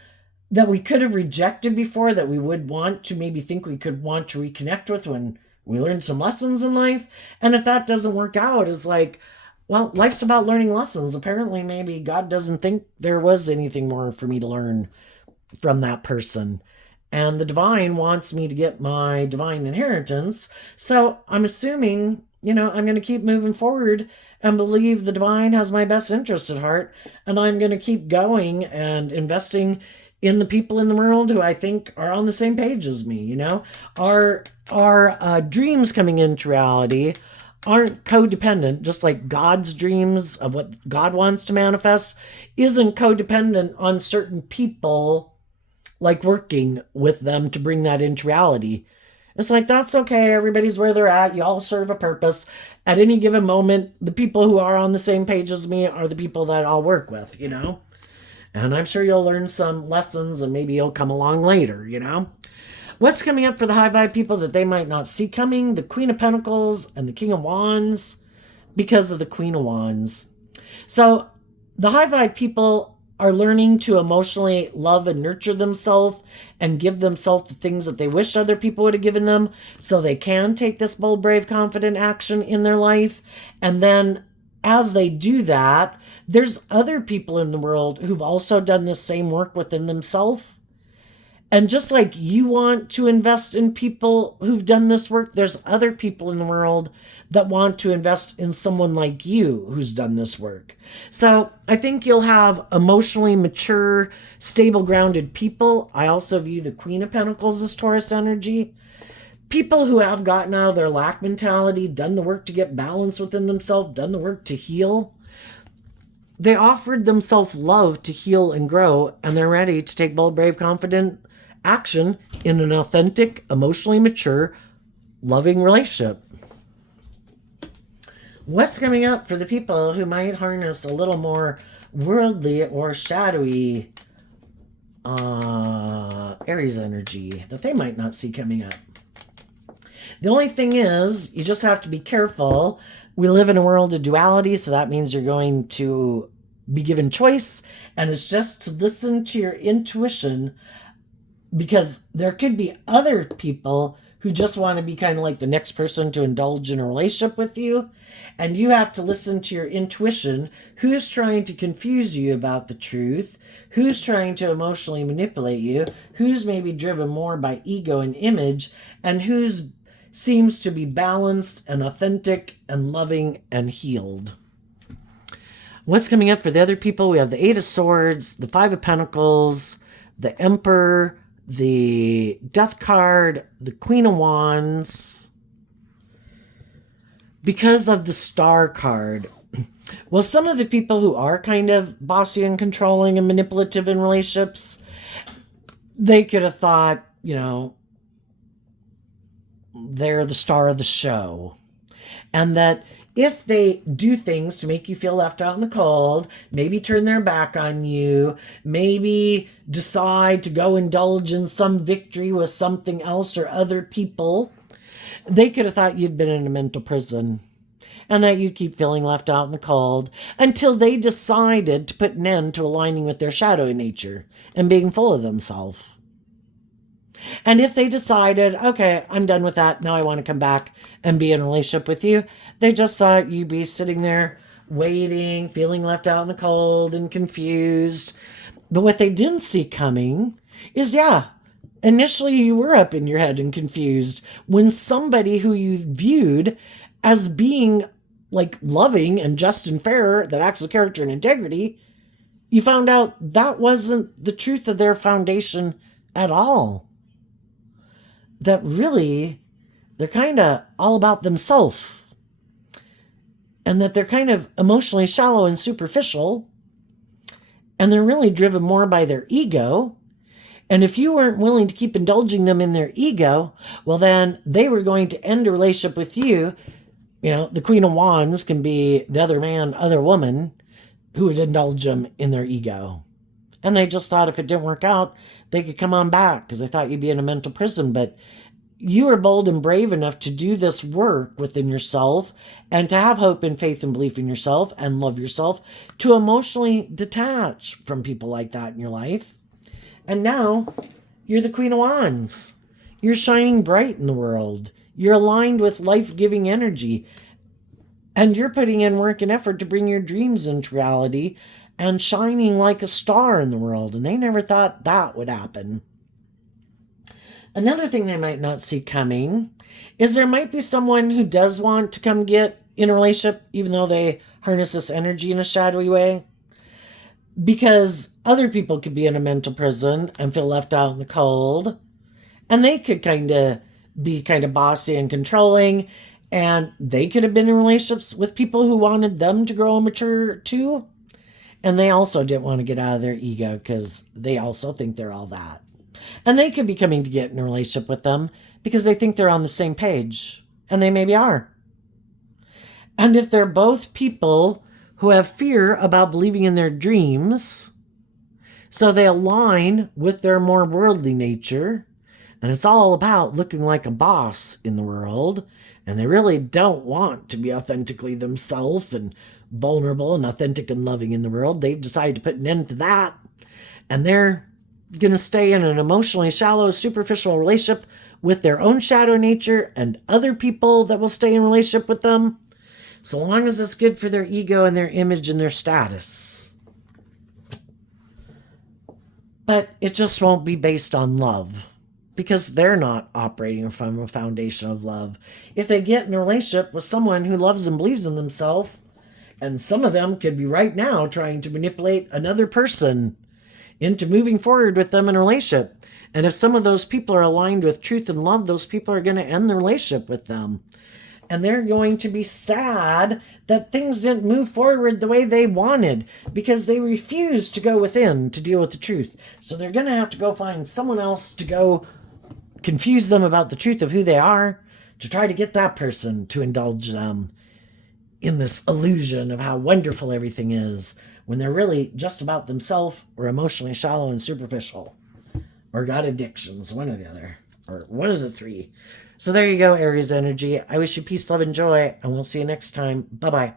that we could have rejected before that we would want to maybe think we could want to reconnect with when we learned some lessons in life. And if that doesn't work out, it's like, well, life's about learning lessons. Apparently, maybe God doesn't think there was anything more for me to learn from that person. And the divine wants me to get my divine inheritance. So I'm assuming, I'm going to keep moving forward and believe the divine has my best interest at heart. And I'm going to keep going and investing in the people in the world who I think are on the same page as me. Our dreams coming into reality aren't codependent, just like God's dreams of what God wants to manifest isn't codependent on certain people, like working with them to bring that into reality. It's like, that's okay. Everybody's where they're at. You all serve a purpose. At any given moment, the people who are on the same page as me are the people that I'll work with, And I'm sure you'll learn some lessons and maybe you'll come along later, What's coming up for the high vibe people that they might not see coming? The Queen of Pentacles and the King of Wands, because of the Queen of Wands. So the high vibe people are learning to emotionally love and nurture themselves and give themselves the things that they wish other people would have given them so they can take this bold, brave, confident action in their life. And then as they do that, there's other people in the world who've also done the same work within themselves. And just like you want to invest in people who've done this work, there's other people in the world that want to invest in someone like you who's done this work. So I think you'll have emotionally mature, stable, grounded people. I also view the Queen of Pentacles as Taurus energy. People who have gotten out of their lack mentality, done the work to get balance within themselves, done the work to heal. They offered themselves love to heal and grow, and they're ready to take bold, brave, confident action in an authentic, emotionally mature, loving relationship. What's coming up for the people who might harness a little more worldly or shadowy Aries energy that they might not see coming up? The only thing is, you just have to be careful. We live in a world of duality, so that means you're going to be given choice, and it's just to listen to your intuition, because there could be other people who just want to be kind of like the next person to indulge in a relationship with you, and you have to listen to your intuition. Who's trying to confuse you about the truth? Who's trying to emotionally manipulate you? Who's maybe driven more by ego and image? And who's seems to be balanced and authentic and loving and healed? What's coming up for the other people? We have the Eight of Swords, the Five of Pentacles, the Emperor, the Death card, the Queen of Wands. Because of the Star card, well, some of the people who are kind of bossy and controlling and manipulative in relationships, they could have thought, they're the star of the show. And that if they do things to make you feel left out in the cold, maybe turn their back on you, maybe decide to go indulge in some victory with something else or other people, they could have thought you'd been in a mental prison and that you keep feeling left out in the cold until they decided to put an end to aligning with their shadowy nature and being full of themselves. And if they decided, okay, I'm done with that, now I want to come back and be in a relationship with you, they just thought you'd be sitting there waiting, feeling left out in the cold and confused. But what they didn't see coming is, initially you were up in your head and confused when somebody who you viewed as being like loving and just and fair, that acts with character and integrity, you found out that wasn't the truth of their foundation at all. That really, they're kind of all about themselves. And that they're kind of emotionally shallow and superficial. And they're really driven more by their ego. And if you weren't willing to keep indulging them in their ego, well, then they were going to end a relationship with you. You know, the Queen of Wands can be the other man, other woman who would indulge them in their ego. And they just thought if it didn't work out, they could come on back because they thought you'd be in a mental prison. But you were bold and brave enough to do this work within yourself and to have hope and faith and belief in yourself and love yourself, to emotionally detach from people like that in your life. And now you're the Queen of Wands. You're shining bright in the world. You're aligned with life-giving energy. And you're putting in work and effort to bring your dreams into reality and shining like a star in the world. And they never thought that would happen. Another thing they might not see coming is there might be someone who does want to come get in a relationship, even though they harness this energy in a shadowy way. Because other people could be in a mental prison and feel left out in the cold. And they could be kind of bossy and controlling. And they could have been in relationships with people who wanted them to grow and mature too. And they also didn't want to get out of their ego because they also think they're all that. And they could be coming to get in a relationship with them because they think they're on the same page. And they maybe are. And if they're both people who have fear about believing in their dreams, so they align with their more worldly nature, and it's all about looking like a boss in the world, and they really don't want to be authentically themselves and vulnerable and authentic and loving in the world. They've decided to put an end to that, and they're going to stay in an emotionally shallow, superficial relationship with their own shadow nature and other people that will stay in relationship with them, so long as it's good for their ego and their image and their status. But it just won't be based on love, because they're not operating from a foundation of love. If they get in a relationship with someone who loves and believes in themselves, and some of them could be right now trying to manipulate another person into moving forward with them in a relationship. And if some of those people are aligned with truth and love, those people are going to end the relationship with them. And they're going to be sad that things didn't move forward the way they wanted because they refused to go within to deal with the truth. So they're going to have to go find someone else to go confuse them about the truth of who they are, to try to get that person to indulge them in this illusion of how wonderful everything is, when they're really just about themselves, or emotionally shallow and superficial, or got addictions, one or the other, or one of the three. So there you go, Aries energy. I wish you peace, love, and joy, and we'll see you next time. Bye-bye.